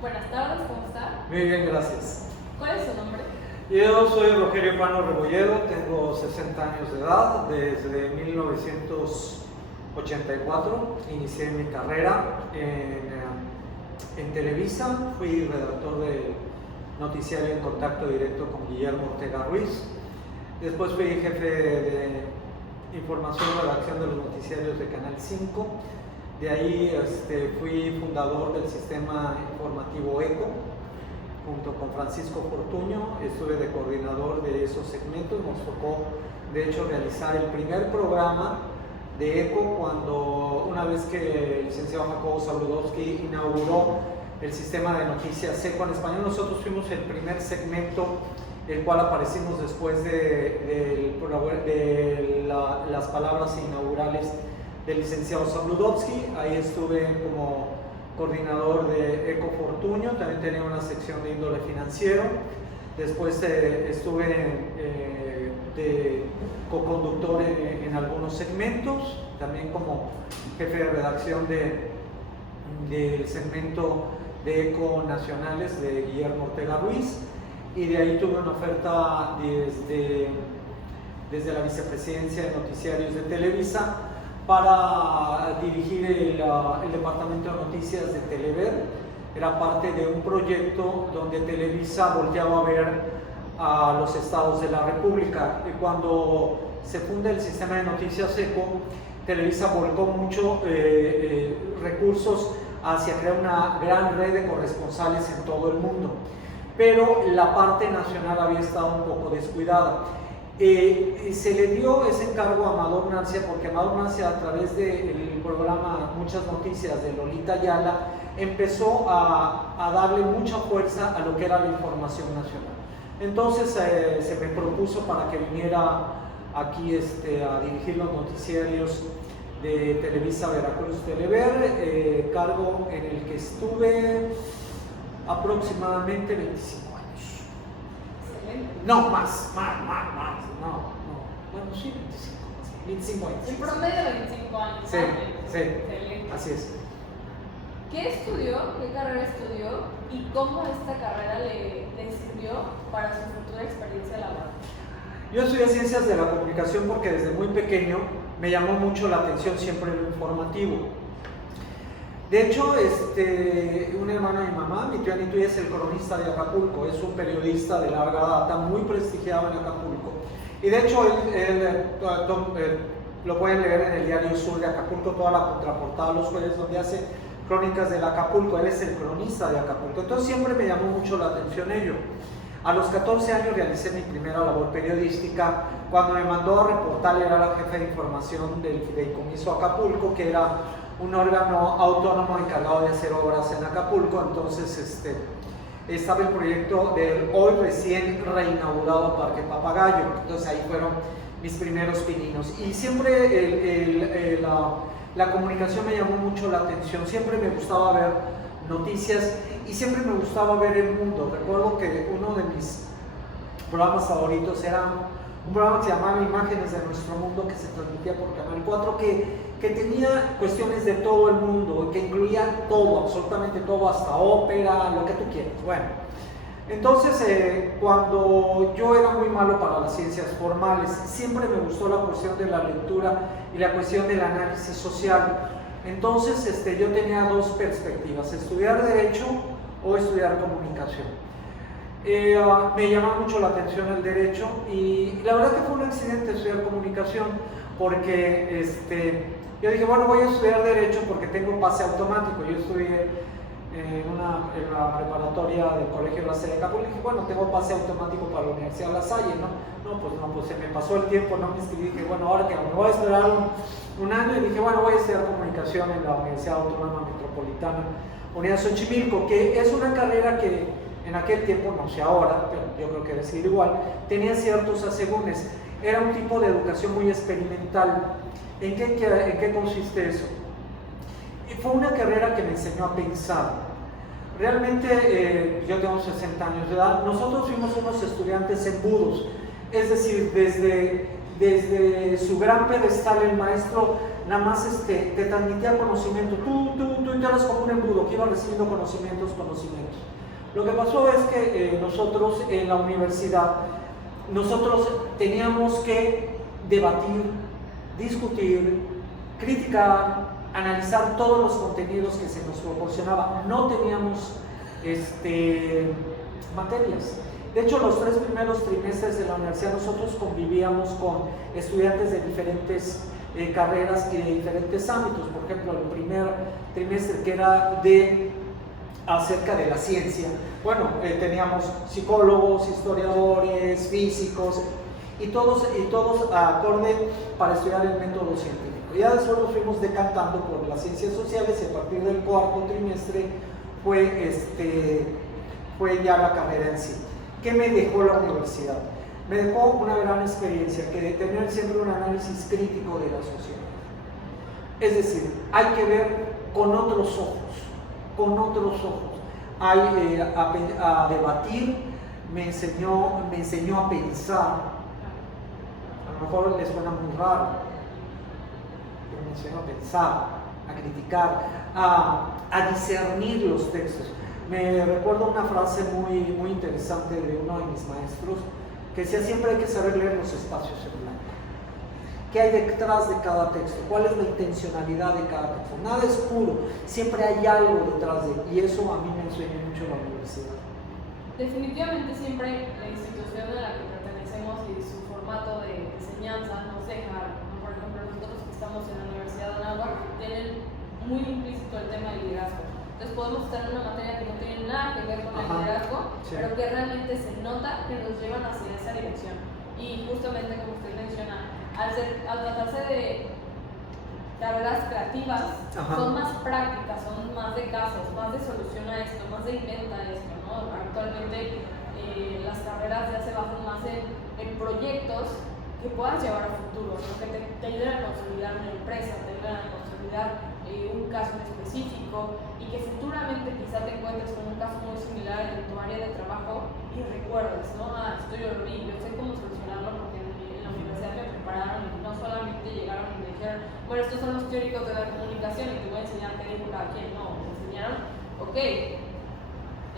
Buenas tardes, ¿cómo está? Muy bien, gracias. ¿Cuál es su nombre? Yo soy Rogelio Pano Rebolledo, tengo 60 años de edad, desde 1984 inicié mi carrera en Televisa, fui redactor del noticiario En Contacto Directo con Guillermo Ortega Ruiz, después fui jefe de información y redacción de los noticiarios de Canal 5, de ahí fui fundador del sistema informativo ECO, junto con Francisco Fortuño, estuve de coordinador de esos segmentos. Nos tocó de hecho realizar el primer programa de ECO cuando, una vez que el licenciado Jacobo Zabludovsky inauguró el sistema de noticias ECO en español, nosotros fuimos el primer segmento el cual aparecimos después de las palabras inaugurales del licenciado Zabludovsky. Ahí estuve como coordinador de ECO Fortuño, también tenía una sección de índole financiero. Después estuve de coconductor en algunos segmentos, también como jefe de redacción del segmento de ECO Nacionales de Guillermo Ortega Ruiz, y de ahí tuve una oferta desde la vicepresidencia de noticiarios de Televisa para dirigir el departamento de noticias de Telever. Era parte de un proyecto donde Televisa volteaba a ver a los estados de la República. Y cuando se funda el sistema de noticias ECO, Televisa volcó mucho recursos hacia crear una gran red de corresponsales en todo el mundo, pero la parte nacional había estado un poco descuidada. Se le dio ese encargo a Amador Narcia porque Amador Narcia, a través del programa Muchas Noticias de Lolita Ayala, empezó a darle mucha fuerza a lo que era la información nacional. Entonces se me propuso para que viniera aquí a dirigir los noticiarios de Televisa Veracruz Telever, cargo en el que estuve aproximadamente 25 años. Excelente. No, más. Bueno, sí, 25 años. El promedio de 25 años. Sí, sí, Excelente. así es. ¿Qué estudió? ¿Qué carrera estudió? ¿Y cómo esta carrera le sirvió para su futura experiencia laboral? Yo estudié Ciencias de la Comunicación porque desde muy pequeño me llamó mucho la atención siempre lo informativo. De hecho, un hermano de mi mamá, mi tío Anito, es el cronista de Acapulco, es un periodista de larga data, muy prestigiado en Acapulco. Y de hecho, él lo pueden leer en el diario Sur de Acapulco, toda la contraportada los jueves, donde hace crónicas del Acapulco. Él es el cronista de Acapulco. Entonces siempre me llamó mucho la atención ello. A los 14 años realicé mi primera labor periodística. Cuando me mandó a reportar, era la jefe de información del Fideicomiso Acapulco, que era un órgano autónomo encargado de hacer obras en Acapulco. Entonces estaba el proyecto del hoy recién reinaugurado Parque Papagayo. Entonces ahí fueron mis primeros pininos. Y siempre la comunicación me llamó mucho la atención. Siempre me gustaba ver noticias y siempre me gustaba ver el mundo. Recuerdo que uno de mis programas favoritos era un programa que se llamaba Imágenes de Nuestro Mundo, que se transmitía por Canal 4, que tenía cuestiones de todo el mundo, que incluía todo, absolutamente todo, hasta ópera, lo que tú quieras. Bueno, entonces cuando yo era muy malo para las ciencias formales, siempre me gustó la cuestión de la lectura y la cuestión del análisis social. Entonces yo tenía dos perspectivas: estudiar Derecho o estudiar Comunicación. Me llama mucho la atención el Derecho, y la verdad que fue un accidente estudiar Comunicación, porque yo dije, bueno, voy a estudiar Derecho porque tengo pase automático. Yo estudié en la preparatoria del Colegio La Salle de Acapulco, y dije, bueno, tengo pase automático para la Universidad La Salle, pues se me pasó el tiempo, no me inscribí. Dije, bueno, ahora que me voy a esperar un año, y dije, bueno, voy a estudiar Comunicación en la Universidad Autónoma Metropolitana, Unidad Xochimilco, que es una carrera que en aquel tiempo, no sé ahora, pero yo creo que debe ser igual, tenía ciertos asegúnes. Era un tipo de educación muy experimental. ¿En qué consiste eso? Fue una carrera que me enseñó a pensar. Realmente, yo tengo 60 años de edad, nosotros fuimos unos estudiantes embudos, es decir, desde su gran pedestal el maestro nada más te transmitía conocimiento, tú tú eras como un embudo que iba recibiendo conocimientos. Lo que pasó es que nosotros en la universidad, nosotros teníamos que debatir, discutir, criticar, analizar todos los contenidos que se nos proporcionaban. No teníamos materias. De hecho, los 3 primeros trimestres de la universidad nosotros convivíamos con estudiantes de diferentes carreras y de diferentes ámbitos. Por ejemplo, el primer trimestre, que era acerca de la ciencia, bueno, teníamos psicólogos, historiadores, físicos y todos acorde para estudiar el método científico. Ya después nos fuimos decantando por las ciencias sociales y a partir del 4º trimestre fue ya la carrera en sí. ¿Qué me dejó la universidad? Me dejó una gran experiencia, que de tener siempre un análisis crítico de la sociedad. Es decir, hay que ver con otros ojos. Hay a debatir, me enseñó a pensar. A lo mejor les suena muy raro, pero me enseñó a pensar, a criticar, a discernir los textos. Me recuerdo una frase muy interesante de uno de mis maestros, que decía: siempre hay que saber leer los espacios en blanco. ¿Qué hay detrás de cada texto? ¿Cuál es la intencionalidad de cada texto? Nada es puro, siempre hay algo detrás de él, y eso a mí me enseñó mucho la universidad. Definitivamente siempre la institución a la que pertenecemos y su formato de enseñanza nos deja, por ejemplo, nosotros que estamos en la Universidad de Anáhuac, tienen muy implícito el tema del liderazgo. Entonces podemos estar en una materia que no tiene nada que ver con el liderazgo, sí, pero que realmente se nota que nos llevan hacia esa dirección. Y justamente como usted menciona, al tratarse de carreras creativas, son más prácticas, son más de casos, más de solución a esto, más de inventa esto, ¿no? Actualmente las carreras ya se basan más en proyectos que puedas llevar a futuro, ¿no? Que te ayuden a consolidar una empresa, te ayuden a consolidar un caso en específico, y que futuramente quizá te encuentres con un caso muy similar en tu área de trabajo y recuerdes, ¿no? Esto yo lo vi, yo sé cómo solucionarlo porque en la universidad me prepararon y no solamente llegaron y me dijeron, bueno, estos son los teóricos de la comunicación y te voy a enseñar qué dijo cada quien. No, me enseñaron, ok,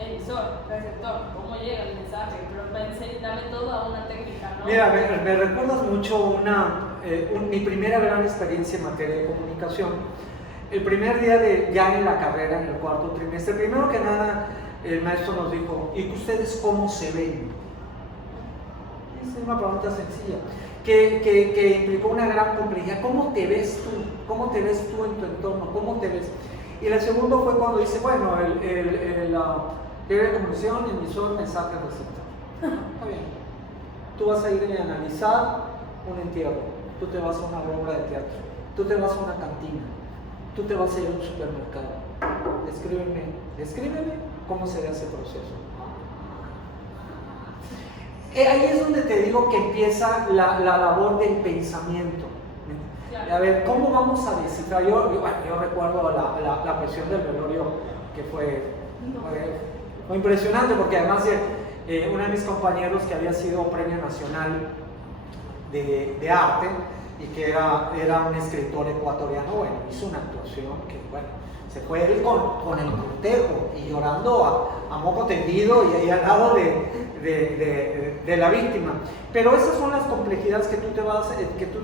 emisor, receptor, cómo llega el mensaje, pero dame toda una técnica, ¿no? Mira, me recuerdas mucho mi primera gran experiencia en materia de comunicación. El primer día ya en la carrera, en el 4º trimestre, primero que nada, el maestro nos dijo: ¿y ustedes cómo se ven? Es una pregunta sencilla, que implicó una gran complejidad. ¿Cómo te ves tú? ¿Cómo te ves tú en tu entorno? ¿Cómo te ves? Y el segundo fue cuando dice, bueno, la teoría de comunicación, emisor, mensaje, receptor. Está bien. Tú vas a ir a analizar un entierro, tú te vas a una obra de teatro, tú te vas a una cantina, tú te vas a ir a un supermercado. Descríbeme cómo sería ese proceso. Ahí es donde te digo que empieza la labor del pensamiento. A ver, ¿cómo vamos a descifrar? Yo recuerdo la presión del velorio, que fue impresionante, porque además uno de mis compañeros, que había sido premio nacional de arte y que era un escritor ecuatoriano, bueno, hizo una actuación que, bueno, se fue él con el cortejo y llorando a moco tendido y ahí al lado de la víctima. Pero esas son las complejidades que tú te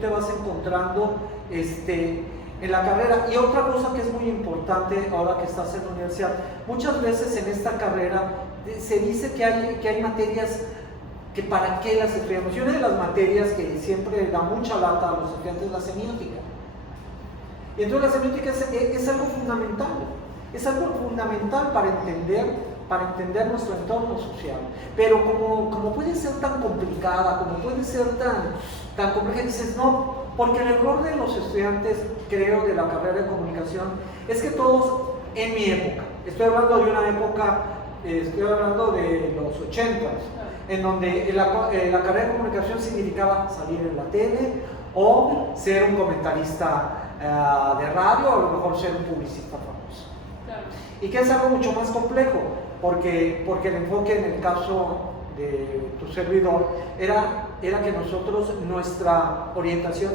vas encontrando en la carrera. Y otra cosa que es muy importante ahora que estás en la universidad, muchas veces en esta carrera se dice que hay materias que para qué las estudiamos. Y una de las materias que siempre da mucha lata a los estudiantes es la semiótica. Y entonces la semiótica es algo fundamental para entender nuestro entorno social. Pero como puede ser tan complicada, como puede ser tan compleja, dices no, porque el error de los estudiantes, creo, de la carrera de comunicación, es que todos, en mi época, estoy hablando de una época, estoy hablando de los 80s, en donde la carrera de comunicación significaba salir en la tele o ser un comentarista de radio, o a lo mejor ser un publicista famoso. Claro. Y que es algo mucho más complejo, porque el enfoque en el caso de tu servidor era que nosotros, nuestra orientación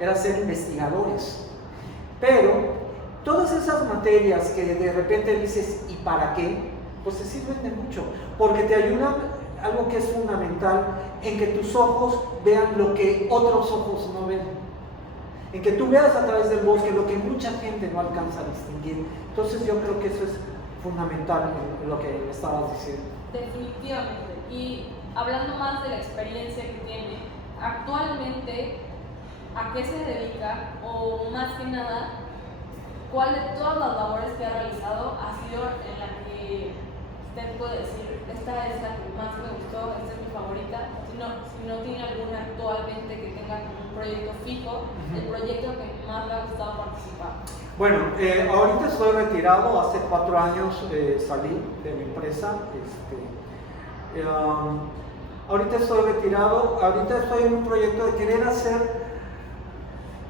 era ser investigadores. Pero Todas esas materias que de repente dices, ¿y para qué? Pues te sirven de mucho, porque te ayudan, algo que es fundamental, en que tus ojos vean lo que otros ojos no ven, en que tú veas a través del bosque lo que mucha gente no alcanza a distinguir. Entonces yo creo que eso es fundamental en lo que me estabas diciendo. Definitivamente. Y hablando más de la experiencia que tiene, actualmente, ¿a qué se dedica? O más que nada, ¿cuál de todas las labores que ha realizado ha sido en la que usted puede decir, esta es la que más me gustó, esta es mi favorita? Si no tiene alguna actualmente que tenga como un proyecto fijo, el proyecto que más le ha gustado participar. Bueno, ahorita estoy retirado, hace 4 años salí de mi empresa. Ahorita estoy retirado, ahorita estoy en un proyecto de querer hacer,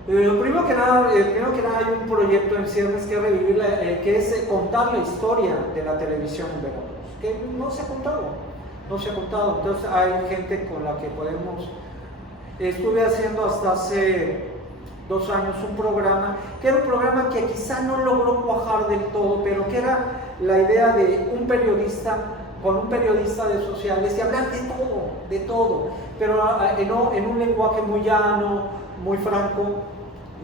primero que nada hay un proyecto en ciernes que revivir, que es contar la historia de la televisión en Veracruz, que no se ha contado, entonces hay gente con la que estuve haciendo hasta hace 2 años un programa, que era un programa que quizá no logró cuajar del todo, pero que era la idea de un periodista con un periodista de sociales y hablar de todo, pero en un lenguaje muy llano, muy franco.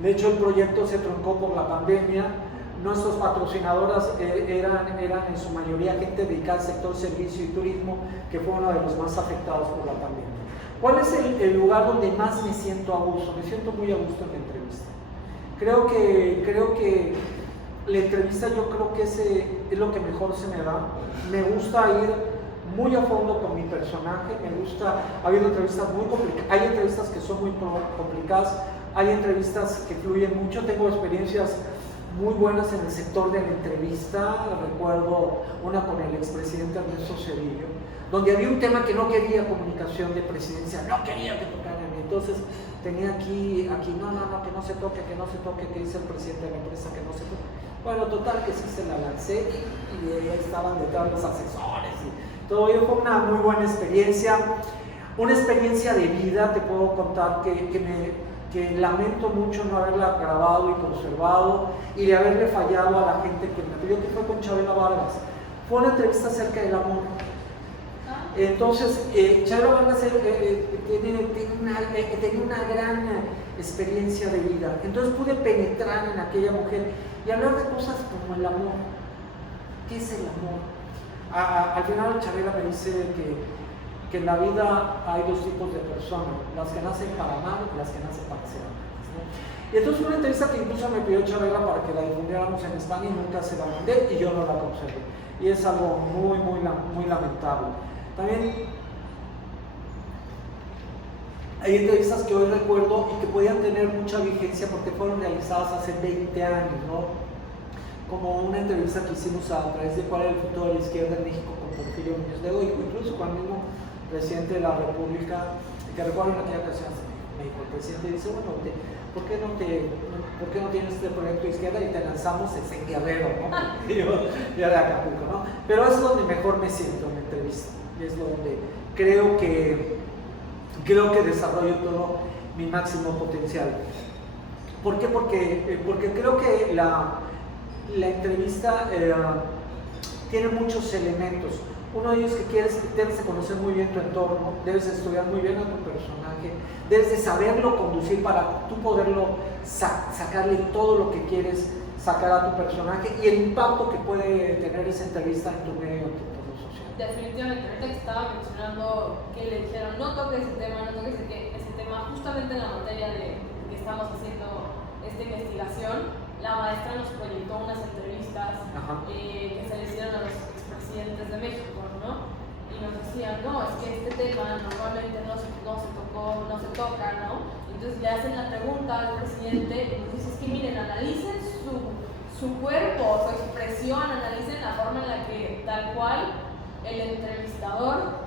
De hecho, el proyecto se truncó por la pandemia. Nuestros patrocinadoras eran en su mayoría gente dedicada al sector servicio y turismo, que fue uno de los más afectados por la pandemia. ¿Cuál es el lugar donde más me siento a gusto? Me siento muy a gusto en la entrevista. Creo que la entrevista, yo creo que es lo que mejor se me da. Me gusta ir muy a fondo con mi personaje, ha habido entrevistas muy complicadas, hay entrevistas que son muy complicadas, hay entrevistas que fluyen mucho, tengo experiencias muy buenas en el sector de la entrevista. Recuerdo una con el expresidente Ernesto Zedillo, donde había un tema que no quería comunicación de presidencia, no quería que tocaran, entonces tenía aquí, no, que no se toque, que dice el presidente de la empresa, que no se toque. Bueno, total que sí se la lancé y ahí estaban detrás los asesores y todo ello. Fue una muy buena experiencia, una experiencia de vida. Te puedo contar que lamento mucho no haberla grabado y conservado y de haberle fallado a la gente que me pidió, que fue con Chabela Vargas. Fue una entrevista acerca del amor. Entonces, Chabela Vargas tenía una gran experiencia de vida, entonces pude penetrar en aquella mujer y hablar de cosas como el amor. ¿Qué es el amor? Al final Chabela me dice que en la vida hay 2 tipos de personas, las que nacen para amar y las que nacen para ser amadas, ¿no? Y entonces fue una entrevista que incluso me pidió Chabela para que la difundiéramos en España y nunca se la mandé y yo no la conservé. Y es algo muy lamentable. También hay entrevistas que hoy recuerdo y que podían tener mucha vigencia porque fueron realizadas hace 20 años, ¿no? Como una entrevista que hicimos a través de ¿Cuál era el futuro de la izquierda en México? Con Porfirio Muñoz Ledo, incluso con el mismo presidente de la República, que recuerdo en aquella ocasión me dijo, el presidente dice, bueno, ¿por qué no tienes este proyecto de izquierda y te lanzamos en Guerrero, ¿no? yo de Acapulco, ¿no? Pero es donde mejor me siento en la entrevista, es donde creo que desarrollo todo mi máximo potencial. ¿Por qué? Porque creo que la entrevista tiene muchos elementos. Uno de ellos que debes de conocer muy bien tu entorno, debes de estudiar muy bien a tu personaje, debes de saberlo conducir para tú poderlo sacarle todo lo que quieres sacar a tu personaje y el impacto que puede tener esa entrevista en tu medio, en tu entorno social. Definitivamente, ahorita que estaba mencionando que le dijeron no toques ese tema, justamente en la materia de que estamos haciendo esta investigación, la maestra nos proyectó unas entrevistas que se le hicieron a los expresidentes de México, ¿no? Y nos decían, no, es que este tema normalmente no se toca, ¿no? Entonces le hacen la pregunta al presidente y nos dice, es que miren, analicen su cuerpo, su expresión, analicen la forma en la que tal cual el entrevistador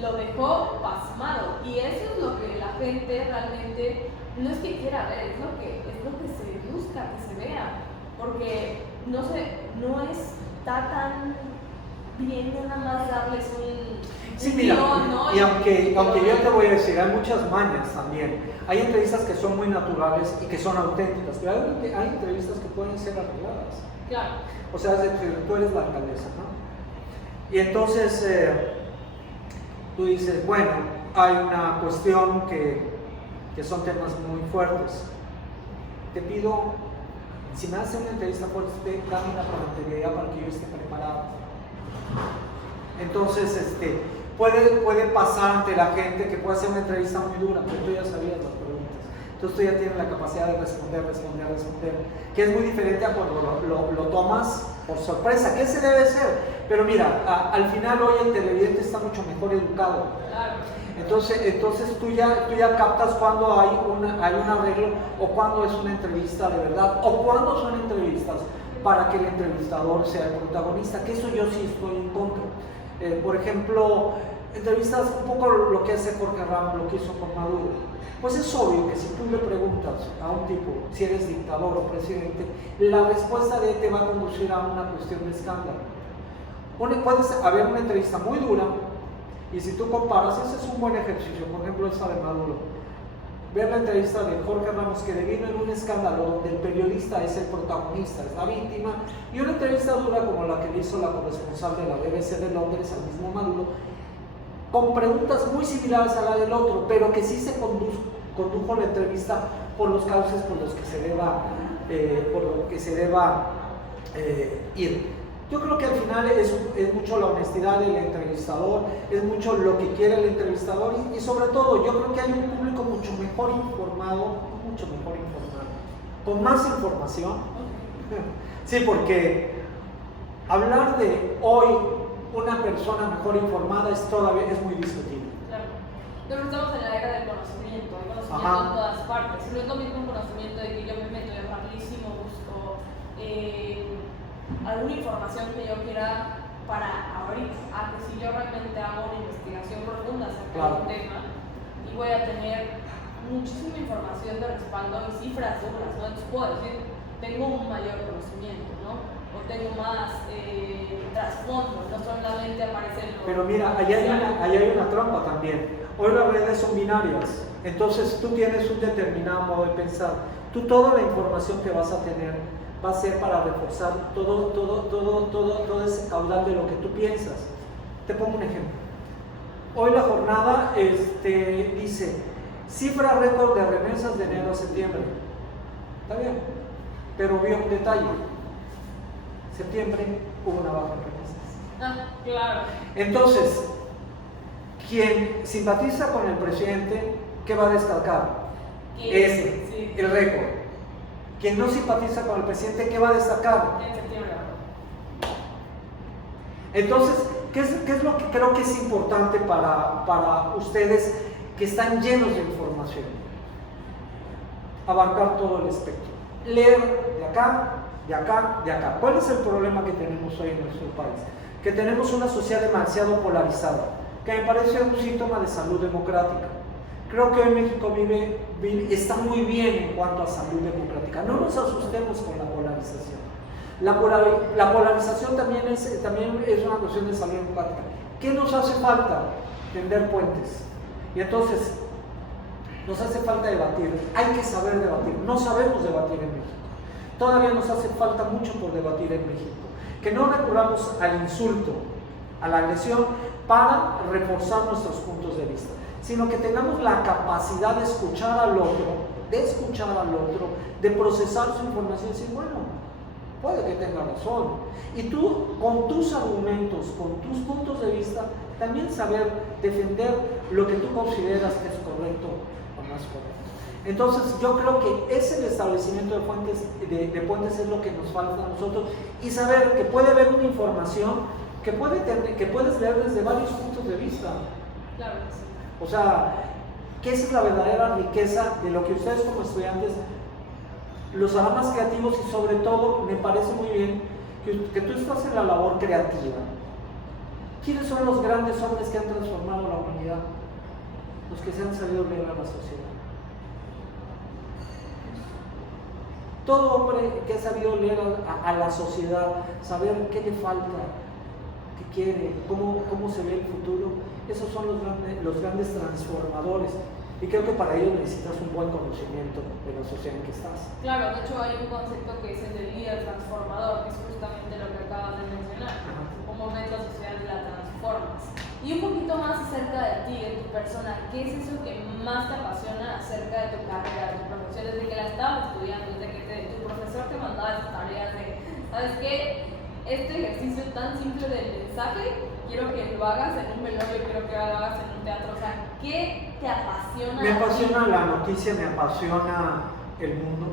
lo dejó pasmado. Y eso es lo que la gente realmente no es que quiera ver, es lo que se busca, que se vea, porque no está tan bien nada más darles un Sí, mira, ¿no? y aunque yo te voy a decir, hay muchas mañas también. Hay entrevistas que son muy naturales y que son auténticas, pero hay entrevistas que pueden ser arregladas. Claro. O sea, tú eres la alcaldesa, ¿no? Y entonces tú dices, bueno, hay una cuestión que son temas muy fuertes. Te pido, si me haces una entrevista fuerte, dame la plantería para que yo esté preparado. Entonces, puede pasar ante la gente que puede hacer una entrevista muy dura, pero tú ya sabías las preguntas. Entonces tú ya tienes la capacidad de responder, que es muy diferente a cuando lo tomas por sorpresa, que ese debe ser. Pero mira, al final hoy el televidente está mucho mejor educado. Entonces tú ya captas cuando hay un arreglo o cuando es una entrevista de verdad o cuando son entrevistas para que el entrevistador sea el protagonista, que eso yo sí estoy en contra. Por ejemplo, entrevistas un poco lo que hace Jorge Ramos, lo que hizo con Maduro. Pues es obvio que si tú le preguntas a un tipo si eres dictador o presidente, la respuesta de él te va a conducir a una cuestión de escándalo. Puede haber una entrevista muy dura y si tú comparas, ese es un buen ejercicio, por ejemplo esa de Maduro. Ver la entrevista de Jorge Ramos que devino en un escándalo donde el periodista es el protagonista, es la víctima, y una entrevista dura como la que le hizo la corresponsal de la BBC de Londres al mismo Maduro, con preguntas muy similares a la del otro, pero que sí se condujo la entrevista por los cauces por los que se deba ir. Yo creo que al final es mucho la honestidad del entrevistador, es mucho lo que quiere el entrevistador y sobre todo yo creo que hay un público mucho mejor informado, con más información. Sí, porque hablar de hoy una persona mejor informada es muy discutible. Claro. Pero estamos en la era del conocimiento, hay conocimiento en todas partes. No es lo mismo un conocimiento de que yo me meto rapidísimo, busco alguna información que yo quiera para ahorita, que si yo realmente hago una investigación profunda acerca de un tema y voy a tener muchísima información de respaldo y cifras duras, ¿no? Entonces puedo decir, tengo un mayor conocimiento, ¿no? O tengo más trasfondo, no solamente aparece lo... Pero mira, ahí hay una trampa también. Hoy las redes son binarias, entonces tú tienes un determinado modo de pensar. Tú toda la información que vas a tener va a ser para reforzar todo ese caudal de lo que tú piensas. Te pongo un ejemplo. Hoy la jornada dice, cifra récord de remesas de enero a septiembre. Está bien, pero vio un detalle. Septiembre hubo una baja en remesas. Claro. Entonces, quien simpatiza con el presidente, ¿qué va a destacar? El récord. Quien no simpatiza con el presidente, ¿qué va a destacar? En septiembre. Entonces, ¿qué es lo que creo que es importante para ustedes que están llenos de información? Abarcar todo el espectro. Leer de acá, de acá, de acá. ¿Cuál es el problema que tenemos hoy en nuestro país? Que tenemos una sociedad demasiado polarizada, que me parece un síntoma de salud democrática. Creo que hoy México está muy bien en cuanto a salud democrática. No nos asustemos con la polarización. La polarización también es una cuestión de salud democrática. ¿Qué nos hace falta? Tender puentes. Y entonces, nos hace falta debatir. Hay que saber debatir. No sabemos debatir en México. Todavía nos hace falta mucho por debatir en México. Que no recurramos al insulto, a la agresión, para reforzar nuestros puntos de vista, sino que tengamos la capacidad de escuchar al otro, de procesar su información y decir, bueno, puede que tenga razón. Y tú, con tus argumentos, con tus puntos de vista, también saber defender lo que tú consideras que es correcto o más correcto. Entonces, yo creo que el establecimiento de puentes es lo que nos falta a nosotros y saber que puede haber una información que puedes leer desde varios puntos de vista. Claro que sí. O sea, que esa es la verdadera riqueza de lo que ustedes como estudiantes los hará más creativos y sobre todo me parece muy bien que tú estás en la labor creativa. ¿Quiénes son los grandes hombres que han transformado la humanidad? Los que se han sabido leer a la sociedad. Todo hombre que ha sabido leer a la sociedad, saber qué le falta, qué quiere, cómo se ve el futuro. Esos son los grandes transformadores. Y creo que para ello necesitas un buen conocimiento de la sociedad en que estás. Claro, de hecho hay un concepto que es el del líder transformador, que es justamente lo que acabas de mencionar. Cómo ves la sociedad y la transformas. Y un poquito más acerca de ti, de tu persona, ¿qué es eso que más te apasiona acerca de tu carrera, de tu profesión? Desde que la estabas estudiando, desde que tu profesor te mandaba esas tareas de, ¿sabes qué? Este ejercicio tan simple del mensaje, quiero que lo hagas en un velorio, quiero que lo hagas en un teatro. O sea, ¿qué te apasiona? Me apasiona la noticia, me apasiona el mundo.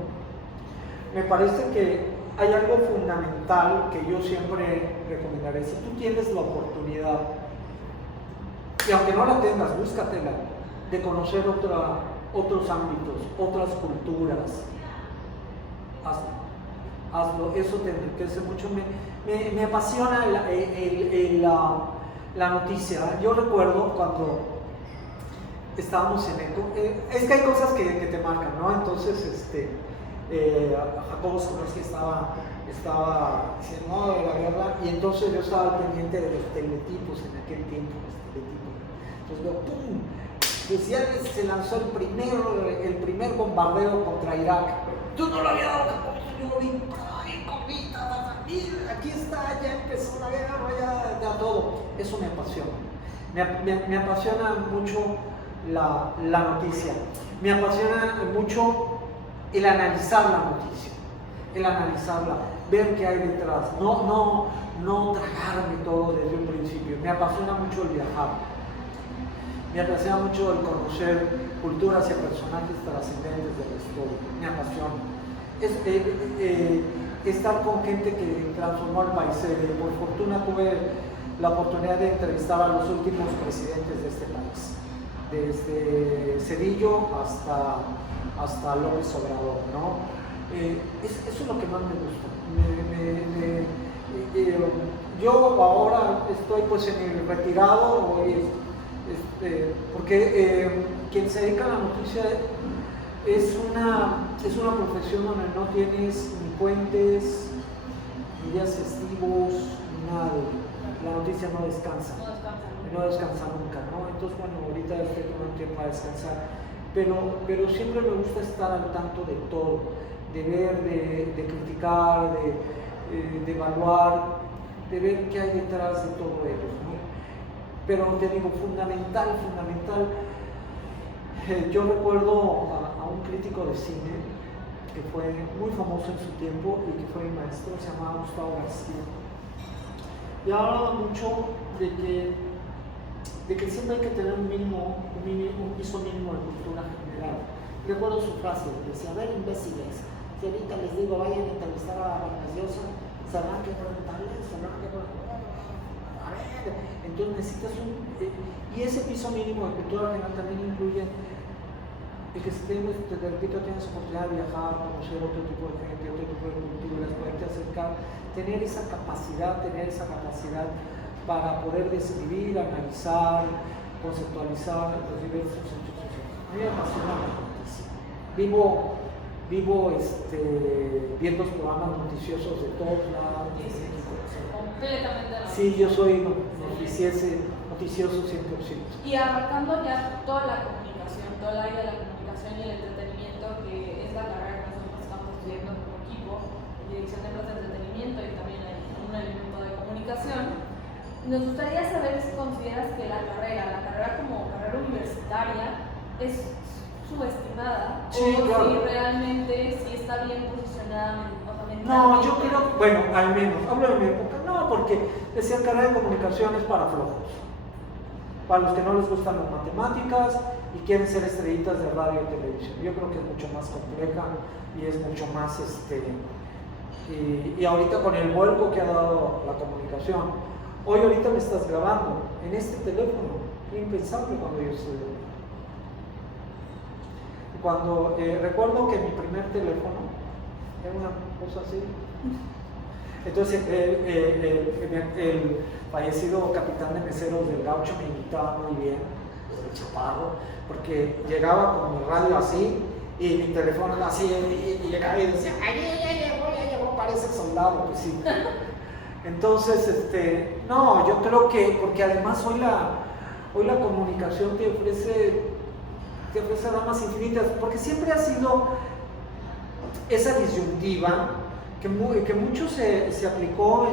Me parece que hay algo fundamental que yo siempre recomendaré. Si tú tienes la oportunidad, y aunque no la tengas, búscatela, de conocer otros ámbitos, otras culturas, hazlo. Eso te enriquece mucho. Me apasiona la noticia. Yo recuerdo cuando estábamos en ECO, es que hay cosas que te marcan, ¿no? Entonces, Jacobo Sikorsky estaba diciendo, no, de la guerra, y entonces yo estaba al pendiente de los teletipos en aquel tiempo, los teletipos. Entonces veo, ¡pum! Pues ya se lanzó el primer bombardeo contra Irak. Yo no lo había dado, yo lo vi, aquí está, ya empezó la guerra, ya todo. Eso me apasiona. Me apasiona mucho la noticia. Me apasiona mucho el analizar la noticia, el analizarla, ver qué hay detrás, no tragarme todo desde un principio. Me apasiona mucho el viajar, me apasiona mucho el conocer culturas y personajes trascendentes de la historia, me apasiona. Estar con gente que transformó al país. Por fortuna tuve la oportunidad de entrevistar a los últimos presidentes de este país, desde Cedillo hasta López Obrador, ¿no? Eso es lo que más me gusta. Yo ahora estoy pues en el retirado, porque quien se dedica a la noticia es una profesión donde no tienes ni puentes, ni días festivos, ni nada. La noticia no descansa. No descansa nunca, ¿no? Entonces, bueno, ahorita estoy tomando tiempo para descansar. Pero siempre me gusta estar al tanto de todo, de ver, de criticar, de evaluar, de ver qué hay detrás de todo ello, ¿no? Pero te digo, fundamental. Yo recuerdo a un crítico de cine que fue muy famoso en su tiempo y que fue mi maestro, se llamaba Gustavo García. Y hablaba mucho de que siempre hay que tener un piso mínimo de cultura general. Recuerdo su frase, decía, a ver, imbéciles, si ahorita les digo, vayan a entrevistar a Vargas Llosa, sabrán qué preguntarles, a ver, entonces necesitas y ese piso mínimo de cultura general también incluye el que te repito, tienes oportunidad de viajar, conocer otro tipo de gente, otro tipo de culturas, poderte acercar, tener esa capacidad para poder describir, analizar, conceptualizar los diversos hechos sociales. A mí me apasiona la noticia. Vivo viendo los programas noticiosos de todos lados. Completamente. Sí, yo soy noticioso 100%. Y abarcando ya toda la comunicación, toda la área de la comunicación y el entretenimiento, que es la carrera que nosotros estamos estudiando como equipo, dirección de empresas de entretenimiento y también hay un elemento de comunicación. Nos gustaría saber si consideras que la carrera como carrera universitaria es subestimada, sí, o claro. si realmente sí está bien posicionada. No, yo creo, bueno, al menos, hablo de mi época, no, porque decían carrera de comunicación es para flojos, para los que no les gustan las matemáticas y quieren ser estrellitas de radio y televisión. Yo creo que es mucho más compleja y es mucho más, y ahorita con el vuelco que ha dado la comunicación, ahorita me estás grabando en este teléfono, impensable cuando yo estudié. Recuerdo que mi primer teléfono era una cosa así. Entonces el fallecido capitán de meseros del Gaucho me imitaba muy bien, el chaparro, porque llegaba con mi radio así y mi teléfono así y llegaba y decía, ¡ay, ya llegó, parece soldado! Pues sí. Entonces, no, yo creo que, porque además hoy la comunicación te ofrece ramas infinitas, porque siempre ha sido esa disyuntiva que mucho se aplicó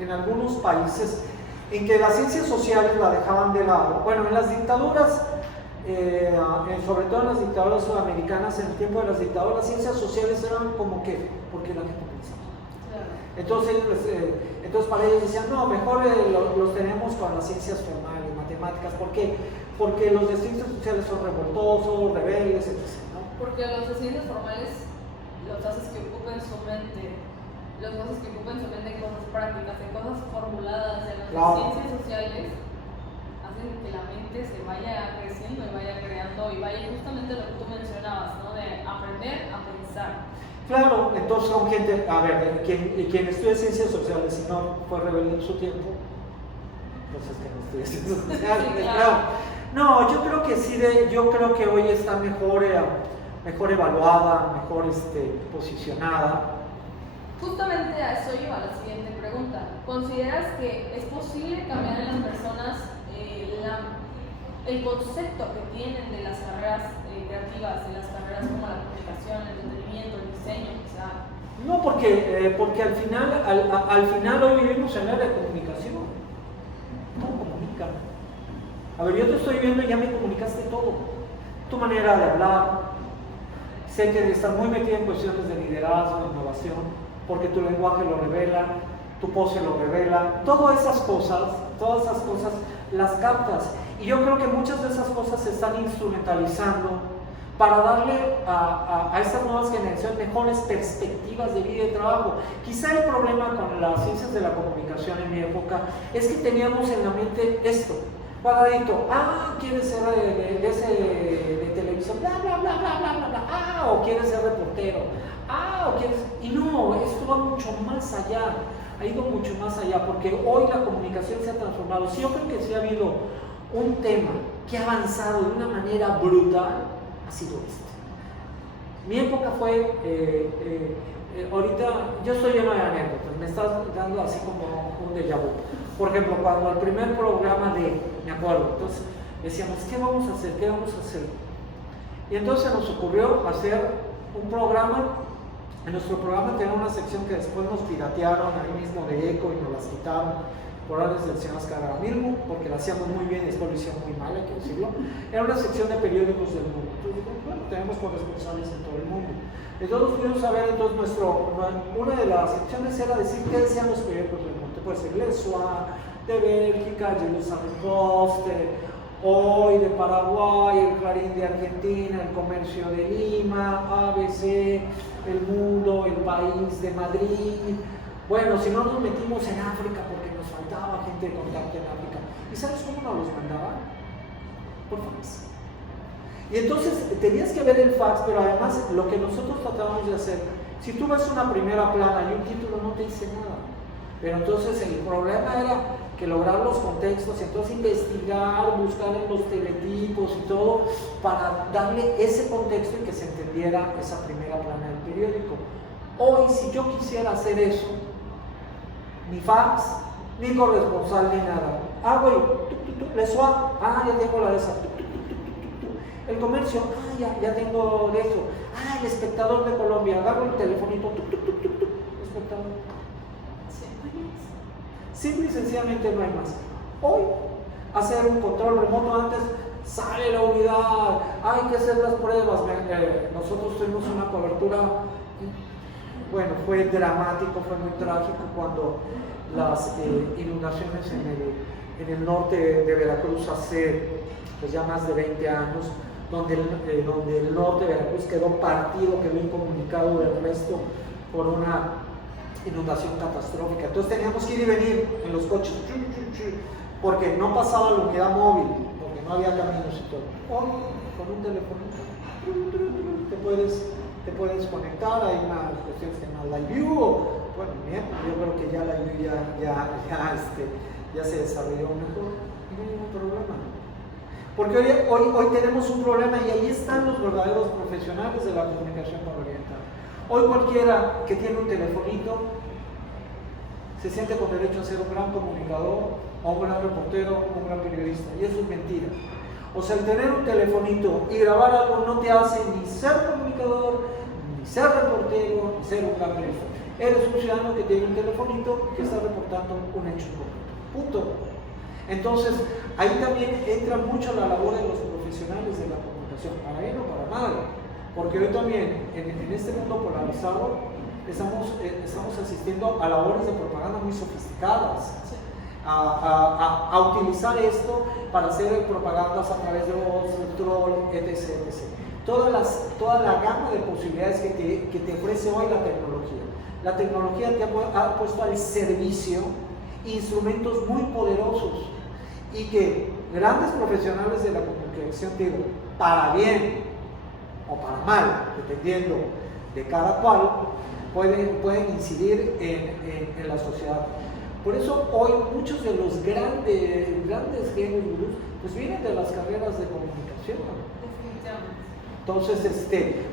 en algunos países, en que las ciencias sociales la dejaban de lado. Bueno, en las dictaduras, sobre todo en las dictaduras sudamericanas, en el tiempo de las dictaduras, las ciencias sociales eran como que, porque la gente pensaba. Entonces para ellos decían, no, mejor los tenemos con las ciencias formales, matemáticas. ¿Por qué? Porque los de ciencias sociales son revoltosos, rebeldes, etc., ¿no? Porque los de ciencias formales los haces que ocupen su mente, en cosas prácticas, en cosas formuladas. En las ciencias sociales hacen que la mente se vaya creciendo y vaya creando y vaya justamente lo que tú mencionabas, ¿no? De aprender a pensar. Claro, entonces son gente, a ver, quien estudia ciencias sociales y no fue rebelde en su tiempo, pues es que no estudia ciencias sociales, Sí, claro. No, yo creo que sí, yo creo que hoy está mejor evaluada, mejor posicionada. Justamente a eso iba la siguiente pregunta. ¿Consideras que es posible cambiar en las personas el concepto que tienen de las carreras creativas, de las carreras como la comunicación, el entretenimiento, el diseño, quizá? No, porque al final hoy vivimos en la era de comunicación. Todo comunica. A ver, yo te estoy viendo y ya me comunicaste todo. Tu manera de hablar. Sé que estás muy metida en cuestiones de liderazgo, de innovación, porque tu lenguaje lo revela, tu pose lo revela. Todas esas cosas las captas. Y yo creo que muchas de esas cosas se están instrumentalizando para darle a estas nuevas generaciones mejores perspectivas de vida y trabajo. Quizá el problema con las ciencias de la comunicación en mi época es que teníamos en la mente esto, cuadradito, quieres ser de televisión, bla, bla, bla, bla, bla, bla, bla, o quieres ser reportero, y no, esto va mucho más allá, ha ido mucho más allá, porque hoy la comunicación se ha transformado. Sí, yo creo que sí ha habido un tema que ha avanzado de una manera brutal, ha sido este. Mi época fue, ahorita yo estoy lleno de anécdotas, me estás dando así como un déjà vu. Por ejemplo, cuando el primer programa me acuerdo, entonces decíamos, ¿qué vamos a hacer? ¿Qué vamos a hacer? Y entonces nos ocurrió hacer un programa. En nuestro programa tenía una sección que después nos piratearon ahí mismo de Eco y nos las quitaron por órdenes del señor Ascaramirmo, porque la hacíamos muy bien y después lo hicieron muy mal, hay que decirlo. Era una sección de periódicos del mundo. Entonces, bueno, tenemos corresponsales en todo el mundo. Entonces pudimos saber, una de las secciones era decir qué decían los periódicos del mundo. Puede ser Le Soir, de Bélgica, Jerusalem Post, Hoy de Paraguay, el Clarín de Argentina, el Comercio de Lima, ABC, El Mundo, El País de Madrid. Bueno, si no nos metimos en África porque nos faltaba gente de contacto en África. ¿Y sabes cómo nos los mandaban? Por fax. Y entonces tenías que ver el fax, pero además lo que nosotros tratábamos de hacer, si tú ves una primera plana y un título no te dice nada. Pero entonces el problema era que lograr los contextos, entonces investigar, buscar en los teletipos y todo, para darle ese contexto y que se entendiera esa primera plana del periódico. Hoy, si yo quisiera hacer eso, ni fax, ni corresponsal, ni nada. Le Soir, ya tengo la de esa. El Comercio, ya tengo de eso. El Espectador de Colombia, agarro el telefonito, Espectador. Simple y sencillamente no hay más. Hoy, hacer un control remoto, antes sale la unidad, hay que hacer las pruebas. Nosotros tuvimos una cobertura, bueno, fue dramático, fue muy trágico cuando las inundaciones en el norte de Veracruz hace pues ya más de 20 años, donde el norte de Veracruz quedó partido, quedó incomunicado del resto por una inundación catastrófica. Entonces teníamos que ir y venir en los coches, porque no pasaba la unidad móvil, porque no había caminos y todo. Hoy, con un teléfono, te puedes conectar. Hay una cuestión que se llama Live View, bueno, yo creo que ya Live View ya se desarrolló mejor, y no hay ningún problema. Porque hoy tenemos un problema y ahí están los verdaderos profesionales de la comunicación para orientar. Hoy cualquiera que tiene un telefonito se siente con derecho a ser un gran comunicador, o un gran reportero, o un gran periodista, y eso es mentira. O sea, el tener un telefonito y grabar algo no te hace ni ser comunicador, ni ser reportero, ni ser un gran periodista. Eres un ciudadano que tiene un telefonito que está reportando un hecho concreto. Punto. Entonces, ahí también entra mucho la labor de los profesionales de la comunicación, para bien o para mal. Porque hoy también, en este mundo polarizado, estamos asistiendo a labores de propaganda muy sofisticadas. Sí. A utilizar esto para hacer propagandas a través de voz, de troll, etc. Toda la gama de posibilidades que te ofrece hoy la tecnología. La tecnología te ha puesto al servicio instrumentos muy poderosos y que grandes profesionales de la comunicación, digo, para bien o para mal, dependiendo de cada cual, pueden incidir en la sociedad. Por eso hoy muchos de los grandes genios gurús pues vienen de las carreras de comunicación. Definitivamente. Entonces,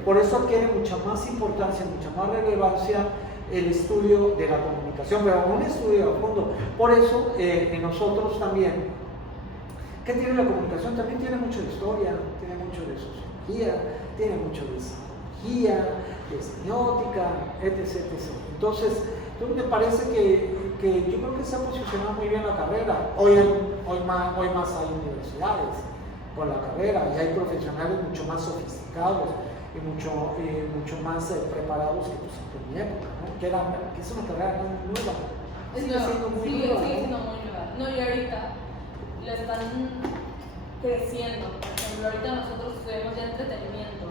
por eso adquiere mucha más importancia, mucha más relevancia el estudio de la comunicación, pero un estudio a fondo. Por eso en nosotros también, ¿qué tiene la comunicación? También tiene mucho de historia, tiene mucho de sociología, tiene mucho de psicología, de semiótica, etc. Entonces me parece que yo creo que se ha posicionado muy bien la carrera. Hoy más hay universidades con la carrera y hay profesionales mucho más sofisticados y mucho más preparados que pues, en mi época, ¿no? que es una carrera muy nueva. Sigue siendo muy nueva. Sigue siendo muy nueva. No, y ahorita la están creciendo. Por ejemplo, ahorita nosotros estudiamos ya entretenimiento.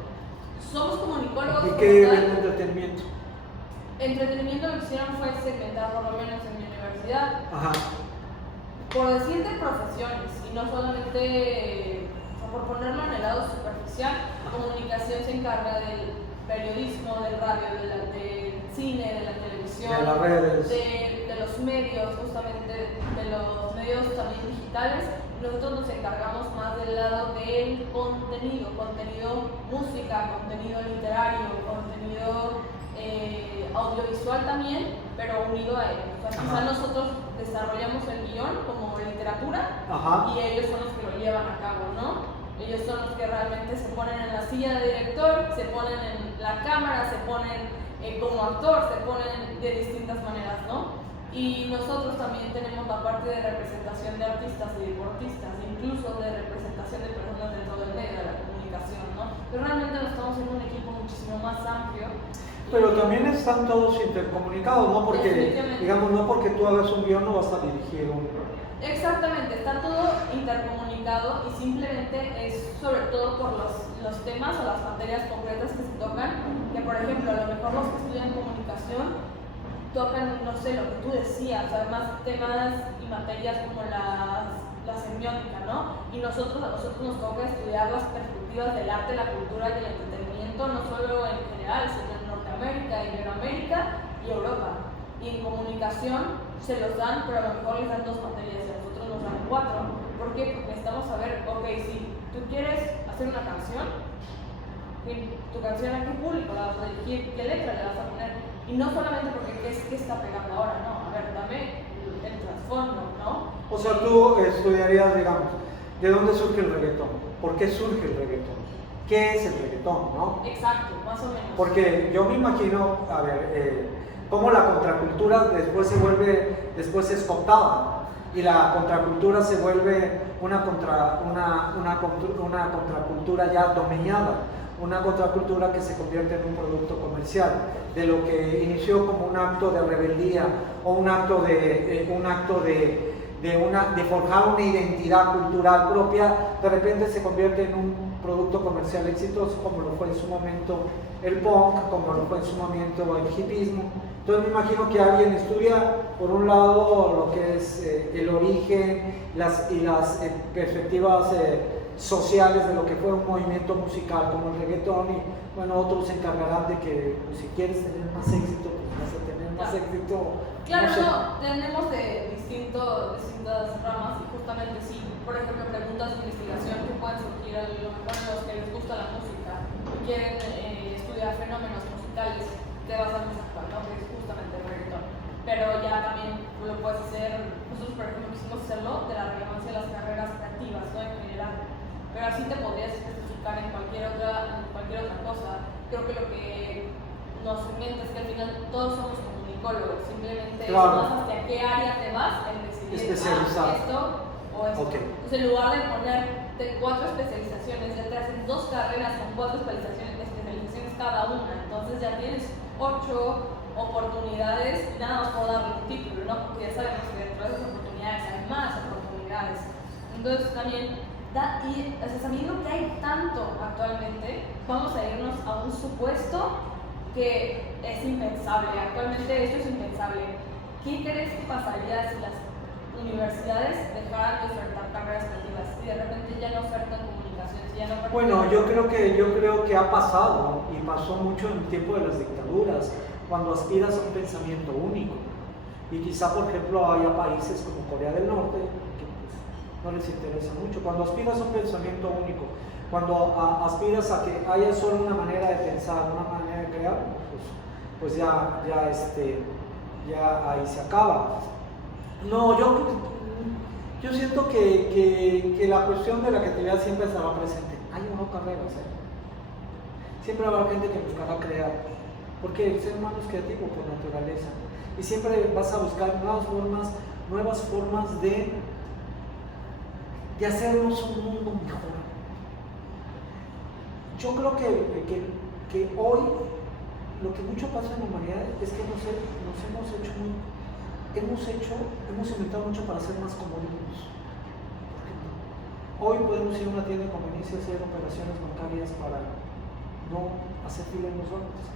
Somos comunicólogos. ¿Y qué ven de entretenimiento? Entretenimiento lo que hicieron fue segmentar, por lo menos en mi universidad, Ajá. por decirte profesiones y no solamente, o sea, por ponerlo en el lado superficial. Comunicación se encarga del periodismo, del radio, del cine, de la televisión, de las redes, de los medios, justamente de los medios también digitales. Nosotros nos encargamos más del lado del contenido música, contenido literario, contenido audiovisual también, pero unido a ello. O sea, quizá nosotros desarrollamos el guión como literatura. Ajá. Y ellos son los que lo llevan a cabo, ¿no? Ellos son los que realmente se ponen en la silla de director, se ponen en la cámara, se ponen como actor, se ponen de distintas maneras, ¿no? Y nosotros también tenemos la parte de representación de artistas y deportistas, incluso de representación de personas dentro del medio de la comunicación, ¿no? Pero realmente nos estamos en un equipo muchísimo más amplio. Pero también están todos intercomunicados, ¿no? Porque, digamos, no porque tú hagas un guión no vas a dirigir un... Exactamente, está todo intercomunicado y simplemente es sobre todo por los temas o las materias concretas que se tocan, que por ejemplo, a lo mejor los que estudian comunicación tocan, no sé, lo que tú decías, además temas y materias como la semiótica, ¿no? Y a nosotros nos toca estudiar las perspectivas del arte, la cultura y el entretenimiento, no solo en general, sino en Norteamérica, Iberoamérica y Europa. Y en comunicación se los dan, pero a lo mejor les dan 2 materias y a nosotros nos dan 4. ¿Por qué? Porque necesitamos saber, ok, si tú quieres hacer una canción, tu canción a qué público la vas a dirigir, qué letra le vas a poner. Y no solamente porque qué está pegando ahora, no. A ver, dame el trasfondo, ¿no? O sea, tú estudiarías, digamos, ¿de dónde surge el reggaetón? ¿Por qué surge el reggaetón? ¿Qué es el reggaetón, no? Exacto, más o menos. Porque yo me imagino, a ver, cómo la contracultura después es cooptada y la contracultura se vuelve una contracultura ya dominada, una contracultura que se convierte en un producto comercial, de lo que inició como un acto de rebeldía o un acto de forjar una identidad cultural propia, de repente se convierte en un producto comercial exitoso, como lo fue en su momento el punk, como lo fue en su momento el hippismo. Entonces me imagino que alguien estudia, por un lado, lo que es el origen y las perspectivas sociales de lo que fue un movimiento musical como el reggaetón, y bueno, otros se encargarán de que pues, si quieres tener más éxito, pues vas a tener más éxito. Claro, no sé. tenemos de distintas ramas y justamente si, por ejemplo, preguntas de investigación que pueden surgir a lo mejor a los que les gusta la música y quieren estudiar fenómenos musicales, te vas a más actual, ¿no? Que es justamente el reggaetón. pero ya también lo puedes hacer. Nosotros, por ejemplo, quisimos hacerlo de la relevancia de las carreras creativas, ¿no? En general, pero así te podrías especificar en cualquier otra cosa. Creo que lo que nos segmenta es que al final todos somos comunicólogos, simplemente es más hacia qué área te vas en decidir esto o esto. Okay. Entonces, en lugar de ponerte 4 especializaciones, ya te hacen 2 carreras con 4 especializaciones cada una, entonces ya tienes 8 oportunidades y nada más por darle un título, ¿no? Porque ya sabemos que dentro de esas oportunidades hay más oportunidades. Entonces también, sabiendo que hay tanto actualmente, vamos a irnos a un supuesto que es impensable. Actualmente esto es impensable. ¿Qué crees que pasaría si las universidades dejaran de ofertar carreras creativas? Si de repente ya no ofertan comunicación, si ya no ofertan... Bueno, yo creo que ha pasado, y pasó mucho en el tiempo de las dictaduras, cuando aspiras a un pensamiento único. Y quizá, por ejemplo, haya países como Corea del Norte, que pues, no les interesa mucho. Cuando aspiras a un pensamiento único, cuando aspiras a que haya solo una manera de pensar, una manera de crear, pues ya ahí se acaba. No, yo siento que la cuestión de la creatividad siempre estará presente. Hay o no carreras, siempre habrá gente que buscará crear, porque el ser humano es creativo por naturaleza, y siempre vas a buscar nuevas formas de hacernos un mundo mejor. Yo creo que hoy lo que mucho pasa en la humanidad es que hemos inventado mucho para ser más comodísimos. Hoy podemos ir a una tienda de conveniencia a hacer operaciones bancarias para no hacer fila en los bancos.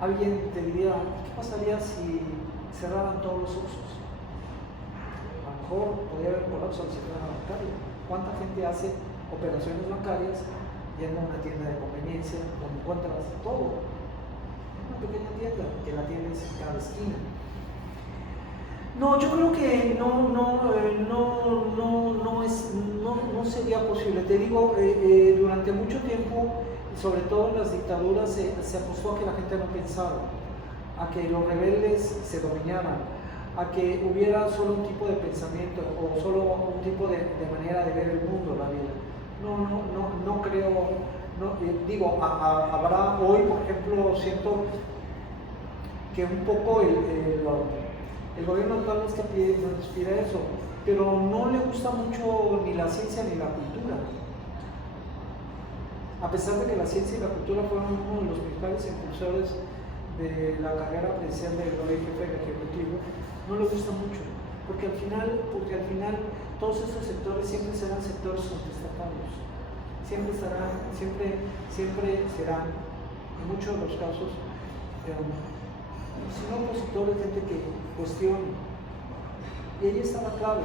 Alguien te diría, ¿qué pasaría si cerraran todos los usos? A lo mejor podría haber colapso al sistema bancario. ¿Cuánta gente hace operaciones bancarias yendo a una tienda de conveniencia donde encuentras todo? Una pequeña tienda que la tienes en cada esquina. No, yo creo que no sería posible. Te digo, durante mucho tiempo, sobre todo en las dictaduras, se apostó a que la gente no pensara, a que los rebeldes se dominaran, a que hubiera solo un tipo de pensamiento o solo un tipo de manera de ver el mundo, la vida. No creo, habrá hoy, por ejemplo, siento que un poco el gobierno actual nos inspira eso, pero no le gusta mucho ni la ciencia ni la cultura. A pesar de que la ciencia y la cultura fueron uno de los principales impulsores de la carrera presidencial del jefe ejecutivo, no le gusta mucho, porque al final todos esos sectores siempre serán sectores contestatarios, siempre serán, en muchos de los casos, si no opositores, gente que cuestione. Y ahí está la clave.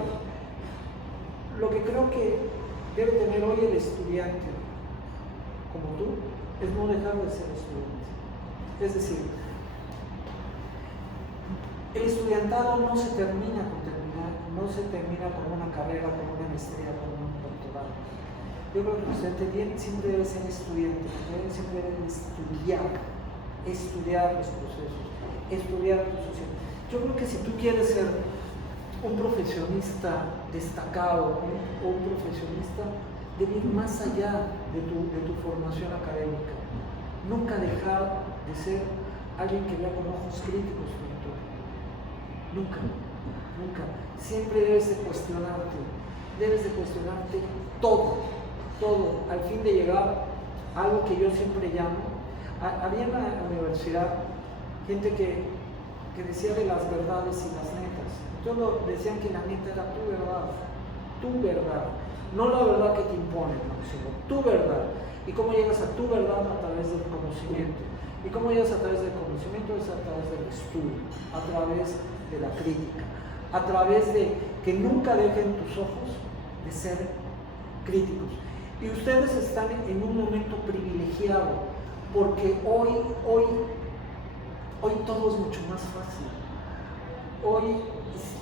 Lo que creo que debe tener hoy el estudiante, como tú, es no dejar de ser estudiante. Es decir, el estudiantado no se termina con una carrera, con una maestría, con un doctorado. Yo creo que el estudiante siempre debe ser estudiante, siempre debe estudiar los procesos, estudiar tu sociedad. Yo creo que si tú quieres ser un profesionista destacado o un profesionista, debe ir más allá de tu formación académica. Nunca dejar de ser alguien que vea con ojos críticos tu entorno. Nunca. Siempre debes de cuestionarte todo, al fin de llegar a algo que yo siempre llamo. Había en la universidad gente que decía de las verdades y las netas. Todos decían que la neta era tu verdad, no la verdad que te imponen, sino tu verdad. ¿Y cómo llegas a tu verdad? A través del conocimiento. ¿Y cómo llegas a través del conocimiento? Es a través del estudio, a través de la crítica, a través de que nunca dejen tus ojos de ser críticos. Y ustedes están en un momento privilegiado, porque hoy todo es mucho más fácil. Hoy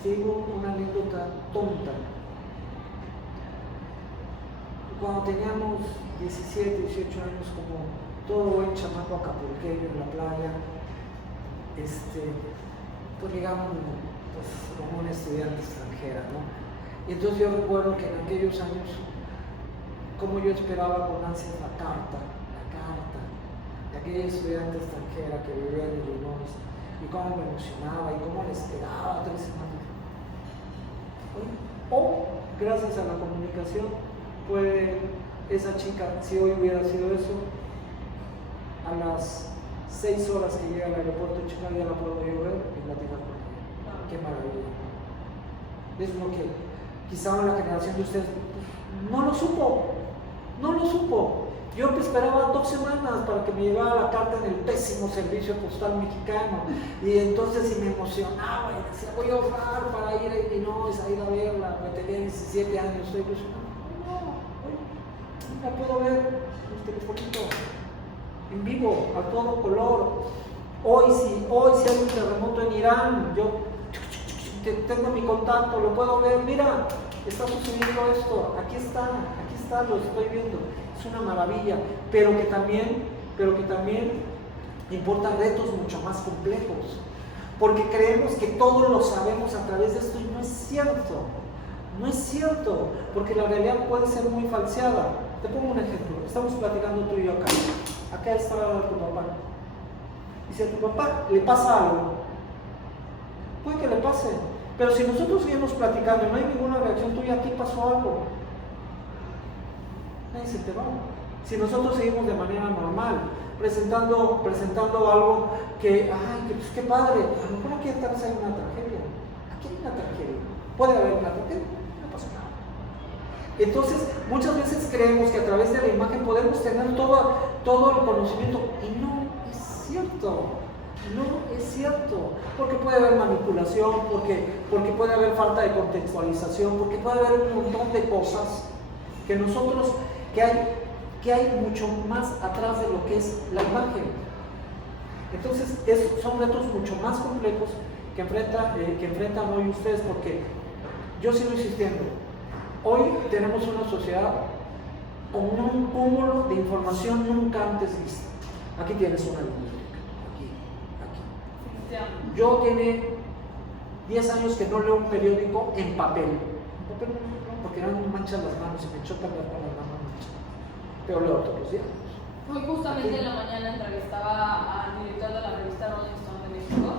tengo una anécdota tonta. Cuando teníamos 17, 18 años, como todo buen chamaco acapulqueño en la playa, pues digamos, pues como una estudiante extranjera, ¿no? Y entonces yo recuerdo que en aquellos años, como yo esperaba con ansias la carta de aquella estudiante extranjera que vivía en Illinois, y cómo me emocionaba y cómo la esperaba 3 semanas. O gracias a la comunicación, pues esa chica, si hoy hubiera sido eso, a las 6 horas que llega al aeropuerto de Chicago ya la puedo yo ver y platicar con ella. Qué maravilla. Es lo que quizá la generación de ustedes no lo supo. Yo esperaba 2 semanas para que me llegara la carta en el pésimo servicio postal mexicano, y entonces me emocionaba y decía, voy a ahorrar para ir a Illinois, a ir a verla. Me tenía 17 años, estoy ilusionado. No, la puedo ver en el telefonito, en vivo, a todo color. Hoy si hay un terremoto en Irán, yo tengo mi contacto, lo puedo ver, mira, está sucediendo esto, aquí está, lo estoy viendo. Es una maravilla, pero que también importan retos mucho más complejos, porque creemos que todo lo sabemos a través de esto, y no es cierto, porque la realidad puede ser muy falseada. Te pongo un ejemplo. Estamos platicando tú y yo acá está tu papá, y si a tu papá le pasa algo, puede que le pase, pero si nosotros seguimos platicando y no hay ninguna reacción tuya, aquí pasó algo, nadie se te va. Si nosotros seguimos de manera normal, presentando algo que, pues qué padre, a lo mejor aquí atrás hay una tragedia. Aquí hay una tragedia. Puede haber una tragedia, no pasa nada. Entonces, muchas veces creemos que a través de la imagen podemos tener todo el conocimiento, y no es cierto, porque puede haber manipulación, porque puede haber falta de contextualización, porque puede haber un montón de cosas que hay mucho más atrás de lo que es la imagen. Entonces son retos mucho más complejos que enfrentan hoy ustedes, porque yo sigo insistiendo, hoy tenemos una sociedad con un cúmulo de información nunca antes vista. Aquí tienes una biblioteca, aquí. Yo tiene 10 años que no leo un periódico en papel, porque no me manchan las manos, y me choca ver con las manos manchadas, pero leo todos los días. Hoy justamente en la mañana entrevistaba al director de la revista Rolling Stone de México,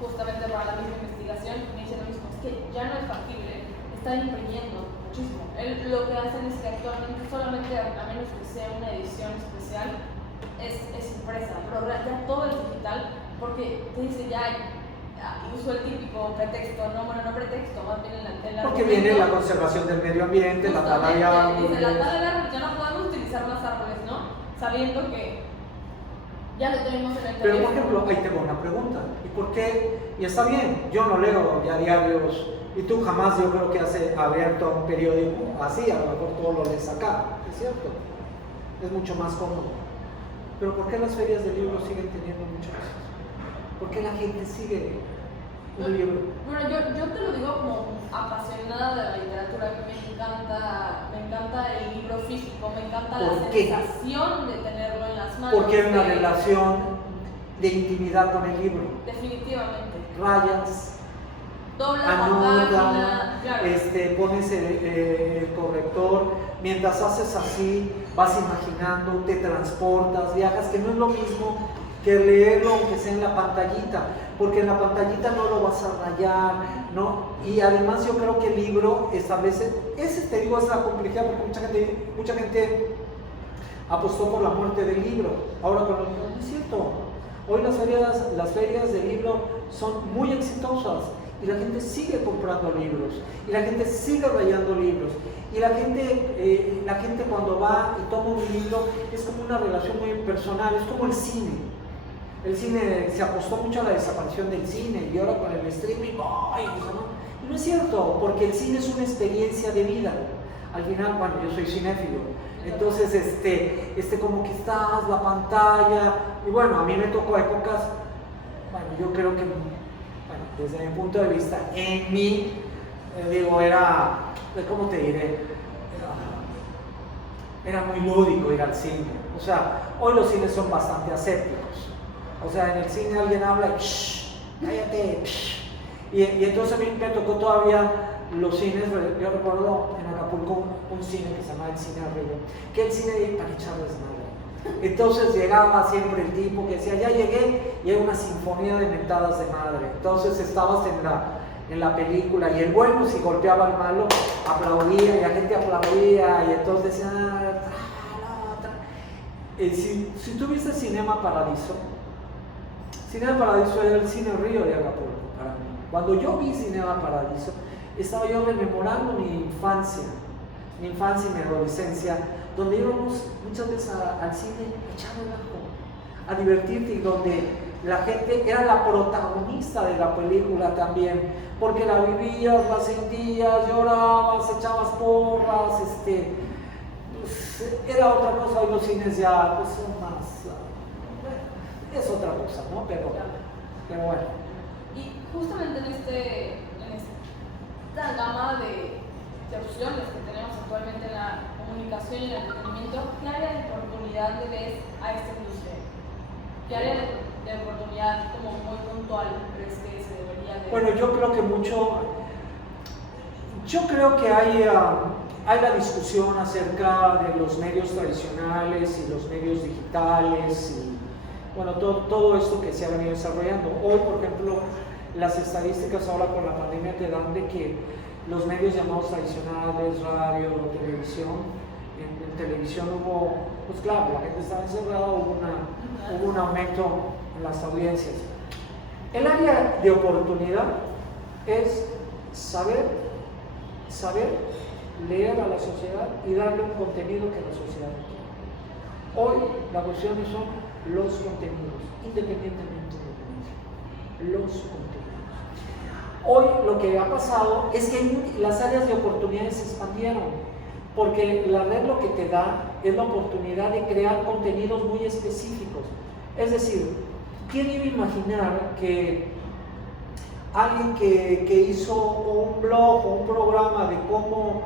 justamente para la misma investigación, y me dice lo mismo, es que ya no es factible, está imprimiendo muchísimo. Lo que hacen es que actualmente solamente, a menos que sea una edición especial, es impresa, pero ya todo es digital, porque te dice uso el típico pretexto, no pretexto, más bien el porque viene la conservación del medio ambiente, la tala de árboles. Dice, la tala de árboles, ya no podemos utilizar más árboles, ¿no? Sabiendo que ya lo tenemos en el teléfono. Pero por ejemplo, ahí tengo una pregunta, ¿y por qué? Y está bien, yo no leo ya diarios, y tú jamás, yo creo que has abierto un periódico así, a lo mejor todo lo lees acá, es cierto, es mucho más cómodo. Pero ¿por qué las ferias de libros siguen teniendo mucho éxito? ¿Por qué la gente sigue un libro? Bueno, yo te lo digo como apasionada de la literatura, que me encanta el libro físico, me encanta la sensación de tenerlo en las manos. Porque hay una relación de intimidad con el libro. Definitivamente. Rayas, dobla anuda, claro. Pones el corrector, mientras haces así, vas imaginando, te transportas, viajas, que no es lo mismo que leerlo aunque sea en la pantallita, porque en la pantallita no lo vas a rayar, ¿no? Y además yo creo que el libro establece, te digo, es la complejidad, porque mucha gente apostó por la muerte del libro. Ahora con los libros, no es cierto. Hoy las ferias de libro son muy exitosas, y la gente sigue comprando libros, y la gente sigue rayando libros, y la gente cuando va y toma un libro es como una relación muy personal, es como el cine. El cine, se apostó mucho a la desaparición del cine, y ahora con el streaming, ¿no? Y no es cierto, porque el cine es una experiencia de vida. Al final, bueno, yo soy cinéfilo, entonces como que estás, la pantalla, y bueno, a mí me tocó épocas, bueno, yo creo que, bueno, desde mi punto de vista, en mí, era, ¿cómo te diré? Era muy lúdico ir al cine. O sea, hoy los cines son bastante asépticos. O sea, en el cine alguien habla y shh, cállate. Y entonces a mí me tocó todavía los cines, yo recuerdo en Acapulco un cine que se llamaba el Cine Río, que el cine para echar desmadre. Entonces llegaba siempre el tipo que decía, ya llegué, y era una sinfonía de mentadas de madre. Entonces estabas en la película y el bueno, si golpeaba al malo, aplaudía y la gente aplaudía, y entonces decía, si tú viste Cinema Paradiso era el Cine Río de Acapulco para mí. Cuando yo vi Cinema Paradiso, estaba yo rememorando mi infancia y mi adolescencia, donde íbamos muchas veces al cine a echar relajo, a divertirte, y donde la gente era la protagonista de la película también, porque la vivías, la sentías, llorabas, echabas porras, pues, era otra cosa. Hoy los cines ya pues, son más, es otra cosa, ¿no? Pero bueno. Y justamente en esta gama de opciones que tenemos actualmente en la comunicación y el entretenimiento, ¿qué área de oportunidad le ves a esta industria? ¿Qué área de oportunidad como muy puntual crees que se debería de...? Bueno, yo creo que hay la discusión acerca de los medios tradicionales y los medios digitales y bueno, todo esto que se ha venido desarrollando. Hoy, por ejemplo, las estadísticas ahora con la pandemia te dan de que los medios llamados tradicionales, radio, televisión, en televisión hubo, pues claro, la gente estaba encerrada, hubo un aumento en las audiencias. El área de oportunidad es saber leer a la sociedad y darle un contenido que la sociedad quiere. Hoy la cuestión son los contenidos, independientemente de los contenidos. Hoy lo que ha pasado es que las áreas de oportunidades se expandieron, porque la red lo que te da es la oportunidad de crear contenidos muy específicos. Es decir, ¿quién iba a imaginar que alguien que hizo un blog o un programa de cómo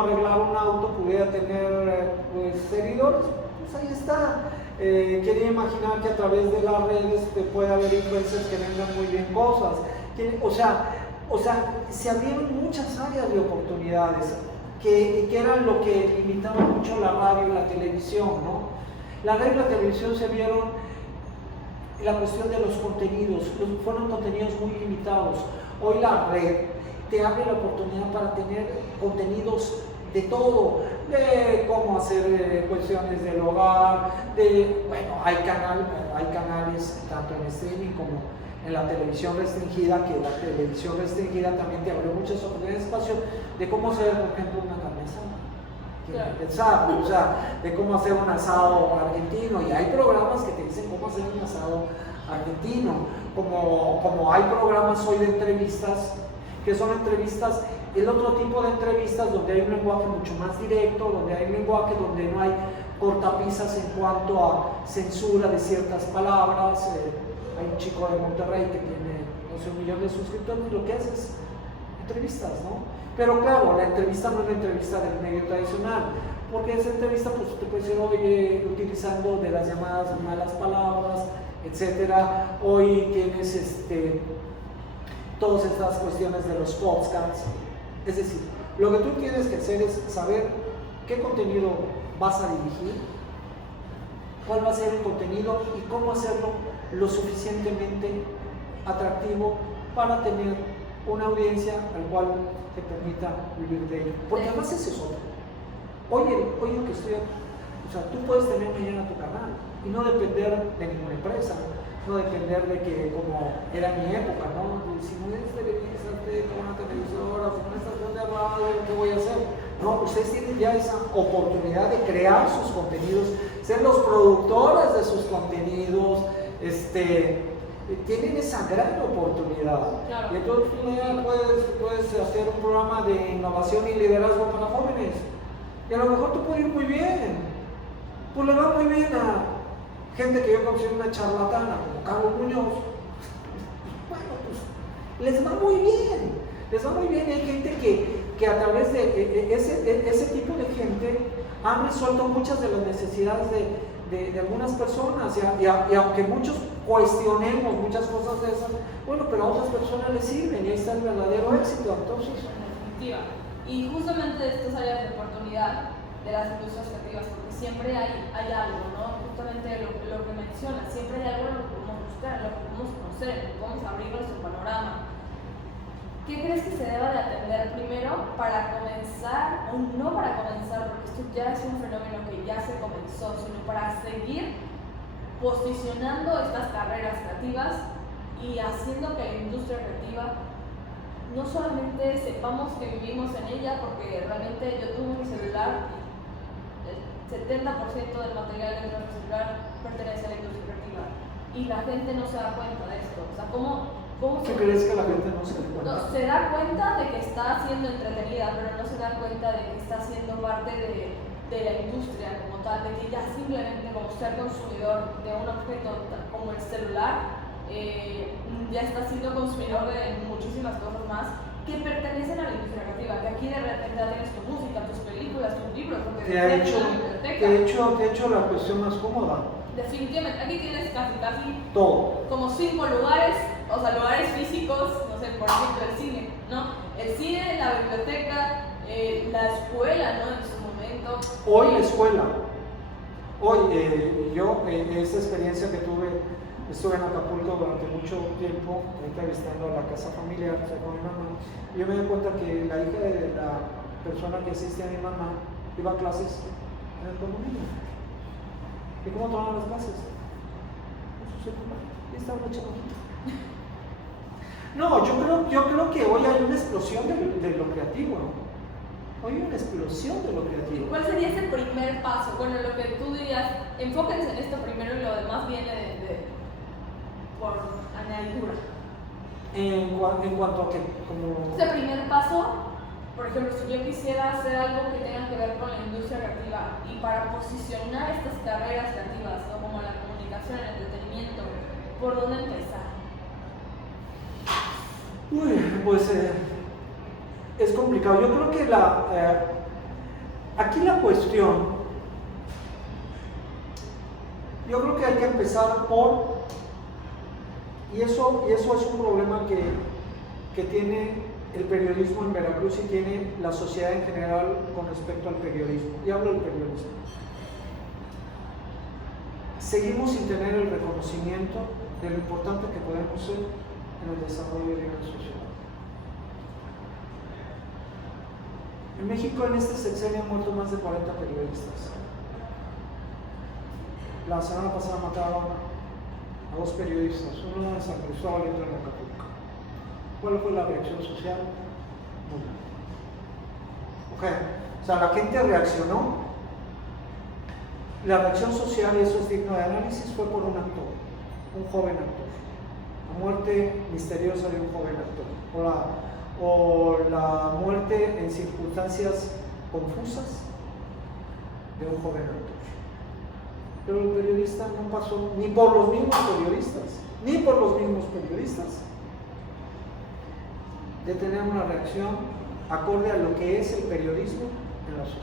arreglar un auto pudiera tener pues, seguidores? Pues ahí está. Quería imaginar que a través de las redes puede haber influencers que vendan muy bien cosas. O sea, se abrieron muchas áreas de oportunidades que eran lo que limitaba mucho la radio y la televisión, ¿no? La radio y la televisión se vieron la cuestión de los contenidos, fueron contenidos muy limitados. Hoy la red te abre la oportunidad para tener contenidos de todo, de cómo hacer cuestiones del hogar, bueno, hay canales tanto en streaming como en la televisión restringida, que la televisión restringida también te abrió muchas oportunidades de espacio de cómo hacer, por ejemplo, una carne asada. Pensar, o sea, de cómo hacer un asado argentino, y hay programas que te dicen cómo hacer un asado argentino, como hay programas hoy de entrevistas, que son entrevistas, el otro tipo de entrevistas donde hay un lenguaje mucho más directo, donde hay un lenguaje donde no hay cortapisas en cuanto a censura de ciertas palabras. Hay un chico de Monterrey que tiene, no sé, 1 millón de suscriptores, y lo que hace es entrevistas, ¿no? Pero claro, la entrevista no es una entrevista del medio tradicional, porque esa entrevista pues te puede decir, oye, utilizando de las llamadas malas palabras, etcétera. Hoy tienes todas estas cuestiones de los podcasts. Es decir, lo que tú tienes que hacer es saber qué contenido vas a dirigir, cuál va a ser el contenido y cómo hacerlo lo suficientemente atractivo para tener una audiencia al cual te permita vivir de ello. Porque además ese es otro. Hoy lo que estoy, o sea, tú puedes tener mañana tu canal y no depender de ninguna empresa, no depender de que, como era mi época, ¿no? Si no es Televisa, con una televisora, si no es estación de radio, ¿qué voy a hacer? No, ustedes tienen ya esa oportunidad de crear sus contenidos, ser los productores de sus contenidos, tienen esa gran oportunidad. Claro. Y entonces puedes hacer un programa de innovación y liderazgo para jóvenes, y a lo mejor te puede ir muy bien, pues le va muy bien a gente que yo considero una charlatana, como Carlos Muñoz. Bueno, pues les va muy bien, hay gente que a través de ese tipo de gente han resuelto muchas de las necesidades de algunas personas, y aunque muchos cuestionemos muchas cosas de esas, bueno, pero a otras personas les sirven y ahí está el verdadero éxito. Entonces, en definitiva. Y justamente de estas áreas de oportunidad de las industrias creativas, porque siempre hay algo, ¿no? Justamente lo que mencionas, siempre hay algo en lo que podemos buscar, en lo que podemos conocer, en lo que podemos abrir nuestro panorama. ¿Qué crees que se deba de atender primero para comenzar, o no para comenzar, porque esto ya es un fenómeno que ya se comenzó, sino para seguir posicionando estas carreras creativas y haciendo que la industria creativa no solamente sepamos que vivimos en ella, porque realmente yo tengo mi celular y el 70% del material dentro de mi celular pertenece a la industria creativa y la gente no se da cuenta de esto. O sea, ¿cómo ¿qué crees que la gente no se da cuenta? No, se da cuenta de que está siendo entretenida, pero no se da cuenta de que está siendo parte de la industria como tal, de que ya simplemente como ser consumidor de un objeto como el celular, ya está siendo consumidor de muchísimas cosas más que pertenecen a la industria creativa, que aquí de repente ya tienes tu música, tus películas, tus libros, porque te ha hecho la cuestión más cómoda. Definitivamente, aquí tienes casi todo, como 5 lugares, o sea, lugares físicos, no sé, por ejemplo el cine, ¿no? El cine, la biblioteca, la escuela, ¿no? En su momento. Hoy la escuela, hoy yo, esta experiencia que tuve, estuve en Acapulco durante mucho tiempo, entrevistando a la casa familiar, o sea, con mi mamá, y yo me di cuenta que la hija de la persona que asiste a mi mamá iba a clases en el condominio. ¿Y cómo tomaban las clases? Con su celular. Y estaba una chamaquita. No, yo creo que hoy hay una explosión de lo creativo, ¿no? Hoy hay una explosión de lo creativo. ¿Cuál sería ese primer paso? Bueno, lo que tú dirías, enfóquense en esto primero y lo demás viene por añadidura. En cuanto a que, como... Ese primer paso, por ejemplo, si yo quisiera hacer algo que tenga que ver con la industria creativa y para posicionar estas carreras creativas, ¿no? Como la comunicación, el entretenimiento, ¿por dónde empezar? Uy, pues es complicado. Yo creo que aquí la cuestión, yo creo que hay que empezar por, y eso es un problema que tiene el periodismo en Veracruz y tiene la sociedad en general con respecto al periodismo. Y hablo del periodismo. Seguimos sin tener el reconocimiento de lo importante que podemos ser en el desarrollo de una sociedad. En México en este sexenio han muerto más de 40 periodistas. La semana pasada mataron a 2 periodistas, uno en San Cristóbal y otro en Acapulco. ¿Cuál fue la reacción social? Nula. O sea, la gente reaccionó. La reacción social, y eso es digno de análisis, fue por un actor, un joven actor. La muerte misteriosa de un joven actor. O la muerte en circunstancias confusas de un joven actor. Pero el periodista no pasó ni por los mismos periodistas, de tener una reacción acorde a lo que es el periodismo en la sociedad.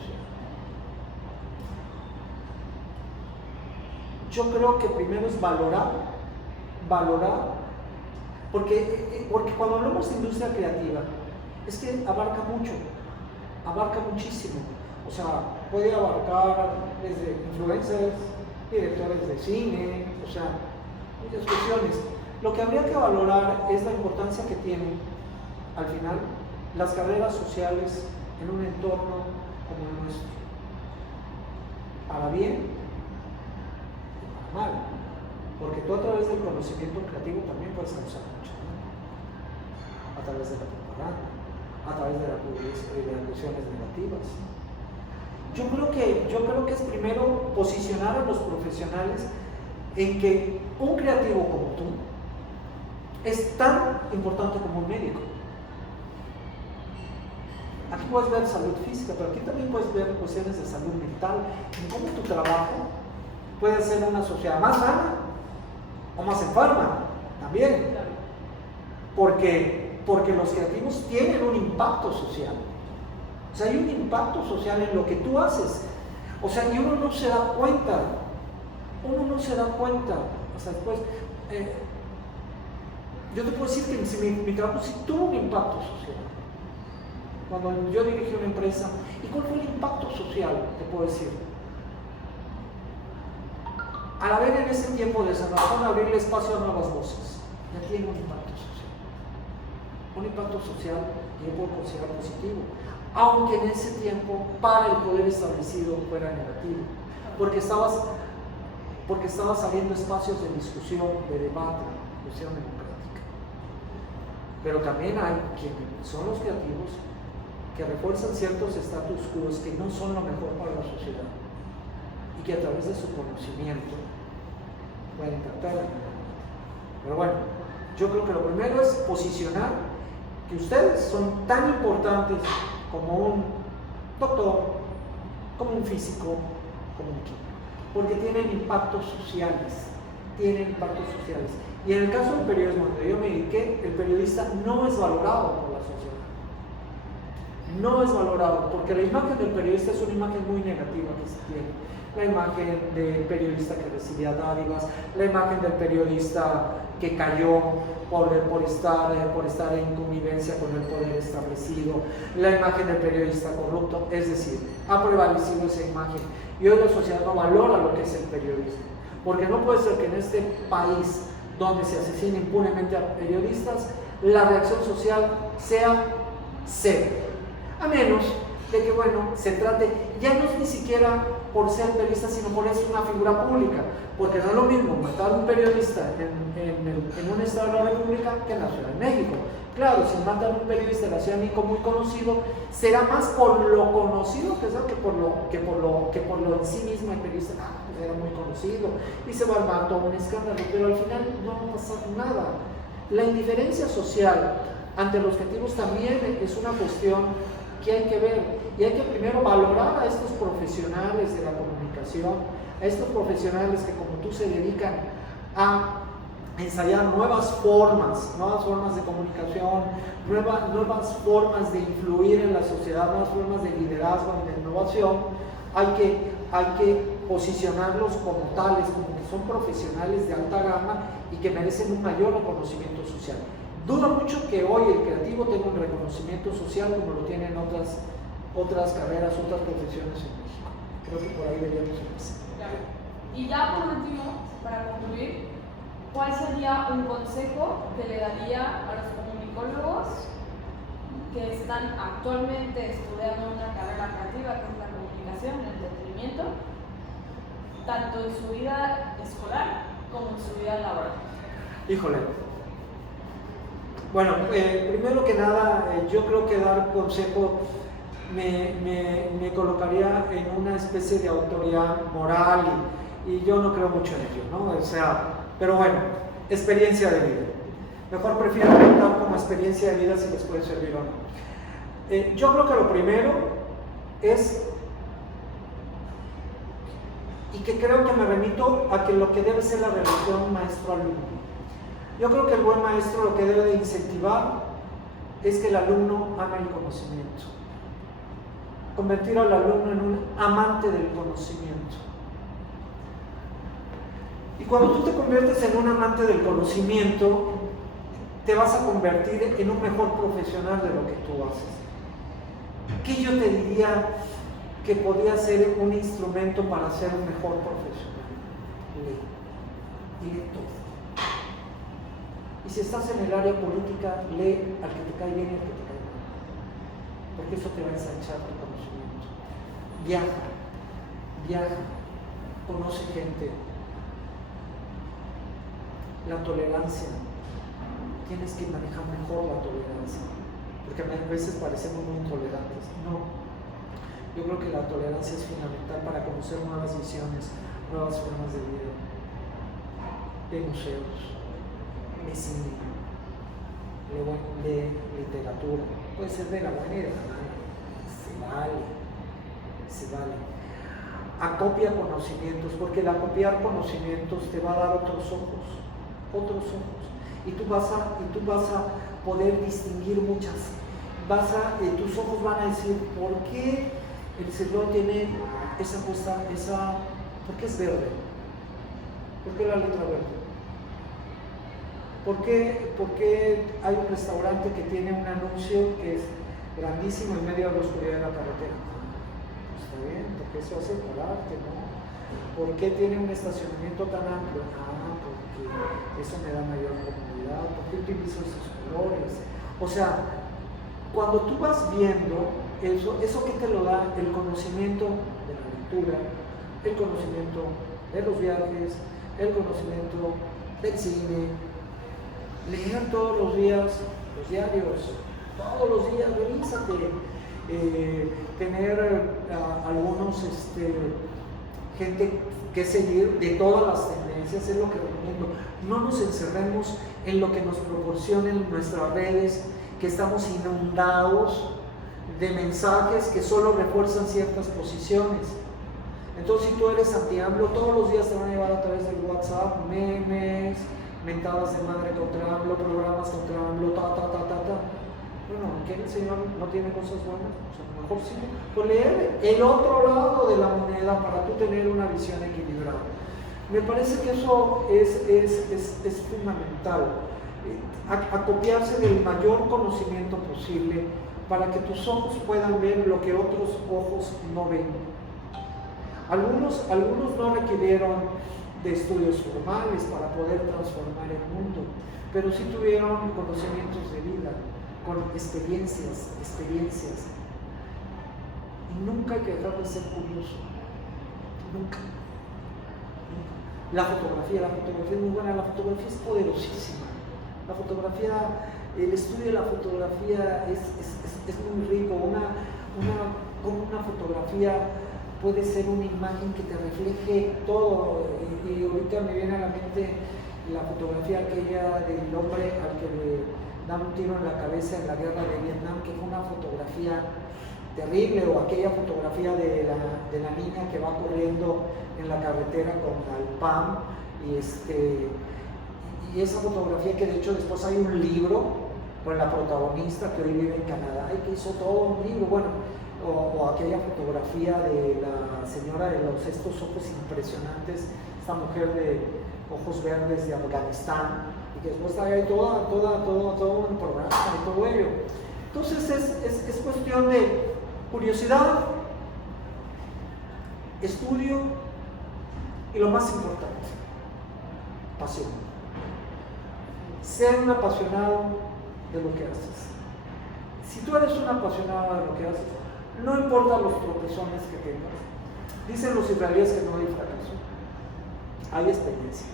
Yo creo que primero es valorar, porque cuando hablamos de industria creativa, es que abarca mucho, abarca muchísimo. O sea, puede abarcar desde influencers, directores de cine, o sea, muchas cuestiones. Lo que habría que valorar es la importancia que tienen, al final, las carreras sociales en un entorno como el nuestro. Para bien y para mal. Porque tú a través del conocimiento creativo también puedes causar mucho, ¿no? A través de la propaganda, a través de las cuestiones negativas. Yo creo que es primero posicionar a los profesionales en que un creativo como tú es tan importante como un médico. Aquí puedes ver salud física, pero aquí también puedes ver cuestiones de salud mental, en cómo tu trabajo puede hacer una sociedad más sana o más enferma también. Porque los creativos tienen un impacto social. O sea, hay un impacto social en lo que tú haces. O sea, y uno no se da cuenta uno no se da cuenta, o sea, después, yo te puedo decir que mi trabajo sí tuvo un impacto social. Cuando yo dirigí una empresa, ¿y cuál fue el impacto social? Te puedo decir. Al haber en ese tiempo de Sanazón, abrirle espacio a nuevas voces, ya tiene un impacto social. Un impacto social que yo puedo considerar positivo, aunque en ese tiempo para el poder establecido fuera negativo, porque estaba saliendo espacios de discusión, de debate, discusión democrática. Pero también hay quienes son los creativos que refuerzan ciertos status quo que no son lo mejor para la sociedad y que a través de su conocimiento pueden impactar la vida. Pero bueno, yo creo que lo primero es posicionar que ustedes son tan importantes como un doctor, como un físico, como un químico, porque tienen impactos sociales, Y en el caso del periodismo, donde yo me dediqué, el periodista no es valorado por la sociedad. No es valorado, porque la imagen del periodista es una imagen muy negativa que se tiene. La imagen del periodista que recibía dádivas, la imagen del periodista que cayó por estar en convivencia con el poder establecido, la imagen del periodista corrupto, es decir, ha prevalecido esa imagen. Y hoy la sociedad no valora lo que es el periodismo, porque no puede ser que en este país donde se asesina impunemente a periodistas, la reacción social sea cero. A menos de que, bueno, se trate, ya no es ni siquiera por ser periodista, sino por ser una figura pública, porque no es lo mismo matar a un periodista en un estado de la República que en la Ciudad de México. Claro, si matan a un periodista de la Ciudad de México muy conocido, será más por lo conocido que por lo en sí mismo el periodista, pues era muy conocido, y se va a armar todo un escándalo, pero al final no va a pasar nada. La indiferencia social ante los objetivos también es una cuestión que hay que ver, y hay que primero valorar a estos profesionales de la comunicación, a estos profesionales que como tú se dedican a ensayar nuevas formas de comunicación, nuevas formas de influir en la sociedad, nuevas formas de liderazgo y de innovación. Hay que posicionarlos como tales, como que son profesionales de alta gama y que merecen un mayor reconocimiento social. Dudo mucho que hoy el creativo tenga un reconocimiento social como lo tienen otras carreras, otras profesiones en México. Creo que por ahí deberíamos empezar. Claro. Y ya por último, para concluir, ¿cuál sería un consejo que le daría a los comunicólogos que están actualmente estudiando una carrera creativa, que es la comunicación, el entretenimiento, tanto en su vida escolar como en su vida laboral? Híjole. Bueno, primero que nada, yo creo que dar consejo me colocaría en una especie de autoridad moral y yo no creo mucho en ello, ¿no? O sea, pero bueno, experiencia de vida. Mejor prefiero contar como experiencia de vida si les puede servir o no. Yo creo que lo primero es, y que creo que me remito a que lo que debe ser la relación maestro-alumno. Yo creo que el buen maestro lo que debe de incentivar es que el alumno ame el conocimiento. Convertir al alumno en un amante del conocimiento. Y cuando tú te conviertes en un amante del conocimiento, te vas a convertir en un mejor profesional de lo que tú haces. ¿Qué yo te diría que podría ser un instrumento para ser un mejor profesional? Lee todo. Y si estás en el área política, lee al que te cae bien y al que te cae mal, porque eso te va a ensanchar tu conocimiento. Viaja, conoce gente. La tolerancia, tienes que manejar mejor la tolerancia, porque a veces parecemos muy intolerantes. No, yo creo que la tolerancia es fundamental para conocer nuevas visiones, nuevas formas de vida. De museos, de cine, de literatura, puede ser de la buena y de la mala, se vale. Acopia conocimientos, porque el acopiar conocimientos te va a dar otros ojos, y tú vas a poder distinguir muchas, tus ojos van a decir, ¿por qué el celular tiene esa puesta, ¿por qué es verde? ¿Por qué la letra verde? ¿Por qué hay un restaurante que tiene un anuncio que es grandísimo en medio de la oscuridad de la carretera? Pues está bien, porque eso hace pararte, ¿no? ¿Por qué tiene un estacionamiento tan amplio? Porque eso me da mayor comodidad. ¿Por qué utilizo esos colores? O sea, cuando tú vas viendo eso que te lo da el conocimiento de la lectura, el conocimiento de los viajes, el conocimiento del cine, leer todos los días los diarios, todos los días, revísate, tener algunos gente que seguir de todas las tendencias, es lo que recomiendo. No nos encerremos en lo que nos proporcionen nuestras redes, que estamos inundados de mensajes que solo refuerzan ciertas posiciones. Entonces, si tú eres anti-AMLO, todos los días te van a llevar a través del WhatsApp memes, mentadas de madre contra AMLO, programas contra AMLO, Bueno, ¿qué el Señor no tiene cosas buenas? O sea, a lo mejor sí. Pues leer el otro lado de la moneda para tú tener una visión equilibrada. Me parece que eso es fundamental. Acopiarse del mayor conocimiento posible para que tus ojos puedan ver lo que otros ojos no ven. Algunos no requirieron de estudios formales para poder transformar el mundo, pero sí tuvieron conocimientos de vida, con experiencias. Y nunca hay que dejar de ser curioso. Nunca. La fotografía es muy buena, la fotografía es poderosísima. La fotografía, el estudio de la fotografía es muy rico. Una fotografía puede ser una imagen que te refleje todo. Y ahorita me viene a la mente la fotografía aquella del hombre al que le dan un tiro en la cabeza en la guerra de Vietnam, que fue una fotografía terrible, o aquella fotografía de la niña que va corriendo en la carretera con el PAM, y esa fotografía que de hecho después hay un libro con la protagonista que hoy vive en Canadá y que hizo todo un libro, bueno, o aquella fotografía de la señora de estos ojos impresionantes, esta mujer de ojos verdes de Afganistán, y que después hay todo un programa y todo ello. Entonces es cuestión de curiosidad, estudio y lo más importante, pasión. Ser un apasionado de lo que haces. Si tú eres un apasionado de lo que haces, no importa los tropezones que tengas. Dicen los israelíes que no hay fracaso, hay experiencia.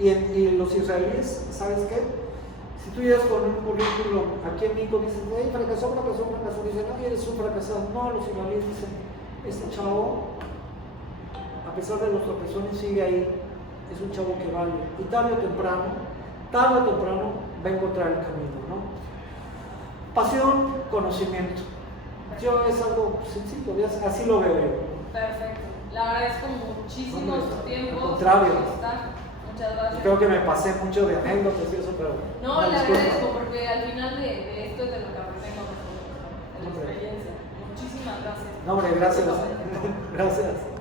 Y los israelíes, ¿sabes qué? Si tú llegas con un currículum aquí en México, dices, fracasó, dicen, no, eres un fracasado. No, los israelíes dicen, este chavo, a pesar de los tropezones, sigue ahí, es un chavo que vale. Y tarde o temprano va a encontrar el camino, ¿no? Pasión, conocimiento. Yo es algo sencillo, así lo veo yo. Perfecto. Le agradezco muchísimo su tiempo. Al contrario. Muchas gracias. Creo que me pasé mucho de anécdotas y eso, pero... No, le agradezco porque al final de esto es de lo que aprendemos de la experiencia. Muchísimas gracias. No, hombre, gracias. Gracias.